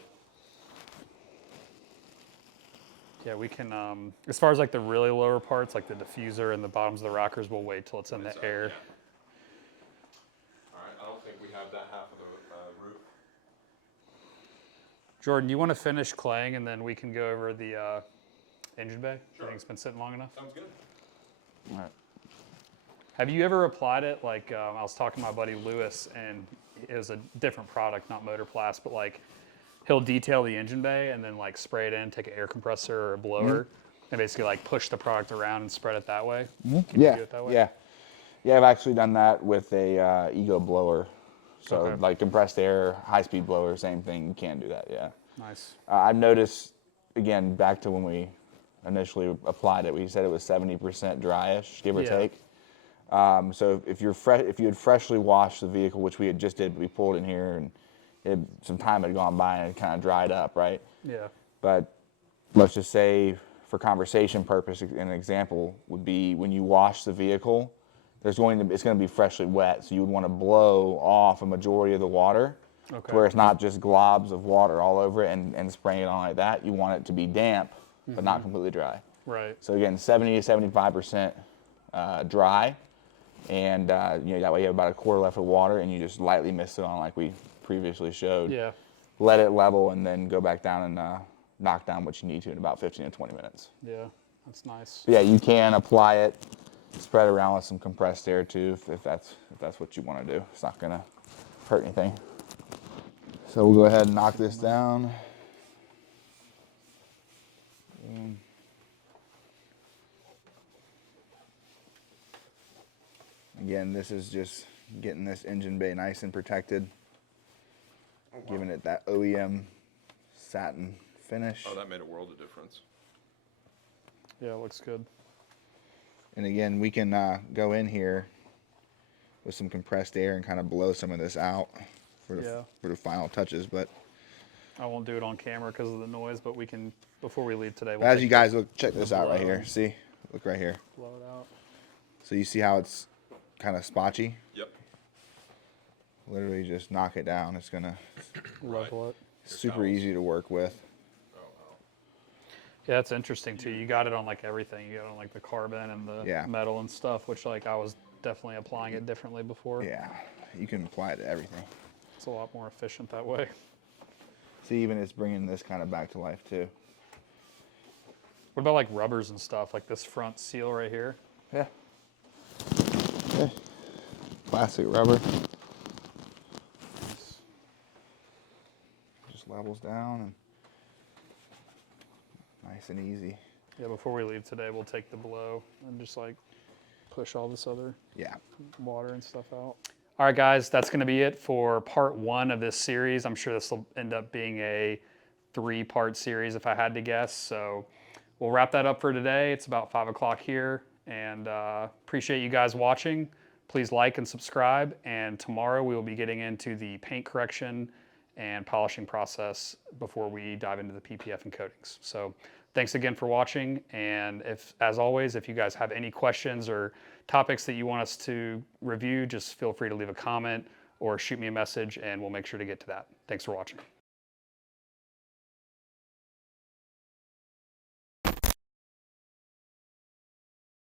Yeah, we can, as far as like the really lower parts, like the diffuser and the bottoms of the rockers, we'll wait till it's in the air. Yeah. All right, I don't think we have that half of the roof. Jordan, you want to finish claying and then we can go over the engine bay? Sure. I think it's been sitting long enough. Sounds good. All right. Have you ever applied it? Like I was talking to my buddy Lewis, and it was a different product, not MotorPlast, but like he'll detail the engine bay and then like spray it in, take an air compressor or a blower, and basically like push the product around and spread it that way. Can you Yeah, do it that way? yeah, yeah. I've actually done that with a ego blower. So Okay. like compressed air, high-speed blower, same thing. You can do that. Yeah. Nice. I've noticed, again, back to when we initially applied it, we said it was 70% dryish, give or Yeah. take. So if you had freshly washed the vehicle, which we had just did, we pulled in here and some time had gone by and it kind of dried up, right? Yeah. But let's just say, for conversation purpose, an example would be when you wash the vehicle, it's going to be freshly wet, so you would want to blow off a majority of the water, Okay. to where it's not just globs of water all over it and spraying it on like that. You want it to be damp, but not completely dry. Right. So again, 70 to 75% dry, and that way you have about a quarter left of water, and you just lightly mist it on like we previously showed. Yeah. Let it level, and then go back down and knock down what you need to in about 15 to 20 minutes. Yeah. That's nice. But yeah, you can apply it, spread it around with some compressed air too, if that's what you want to do. It's not gonna hurt anything. So we'll go ahead and knock this down. Again, this is just getting this engine bay nice and protected, giving it that OEM satin finish. Oh, that made a world of difference. Yeah, it looks good. And again, we can go in here with some compressed air and kind of blow some of this out for the final touches. But I won't do it on camera because of the noise, but we can, before we leave today, as take you guys the- look, check this out right here. See, look right here. blow it out. So you see how it's kind of spotchy? Yep. Literally just knock it down. It's gonna Level it. super easy to work with. Yeah, that's interesting too. You got it on like everything. You got it on like the carbon and the Yeah. metal and stuff, which like I was definitely applying it differently before. Yeah, you can apply it to everything. It's a lot more efficient that way. See, even it's bringing this kind of back to life too. What about like rubbers and stuff, like this front seal right here? Yeah. Yeah. Plastic rubber. Just levels down and nice and easy. Yeah, before we leave today, we'll take the blow and just like push all this other Yeah. water and stuff out. All right, guys, that's going to be it for part 1 of this series. I'm sure this will end up being a 3-part series if I had to guess. So we'll wrap that up for today. It's about 5 o'clock here, and appreciate you guys watching. Please like and subscribe, and tomorrow we will be getting into the paint correction and polishing process before we dive into the PPF and coatings. So thanks again for watching, and as always, if you guys have any questions or topics that you want us to review, just feel free to leave a comment or shoot me a message and we'll make sure to get to that. Thanks for watching.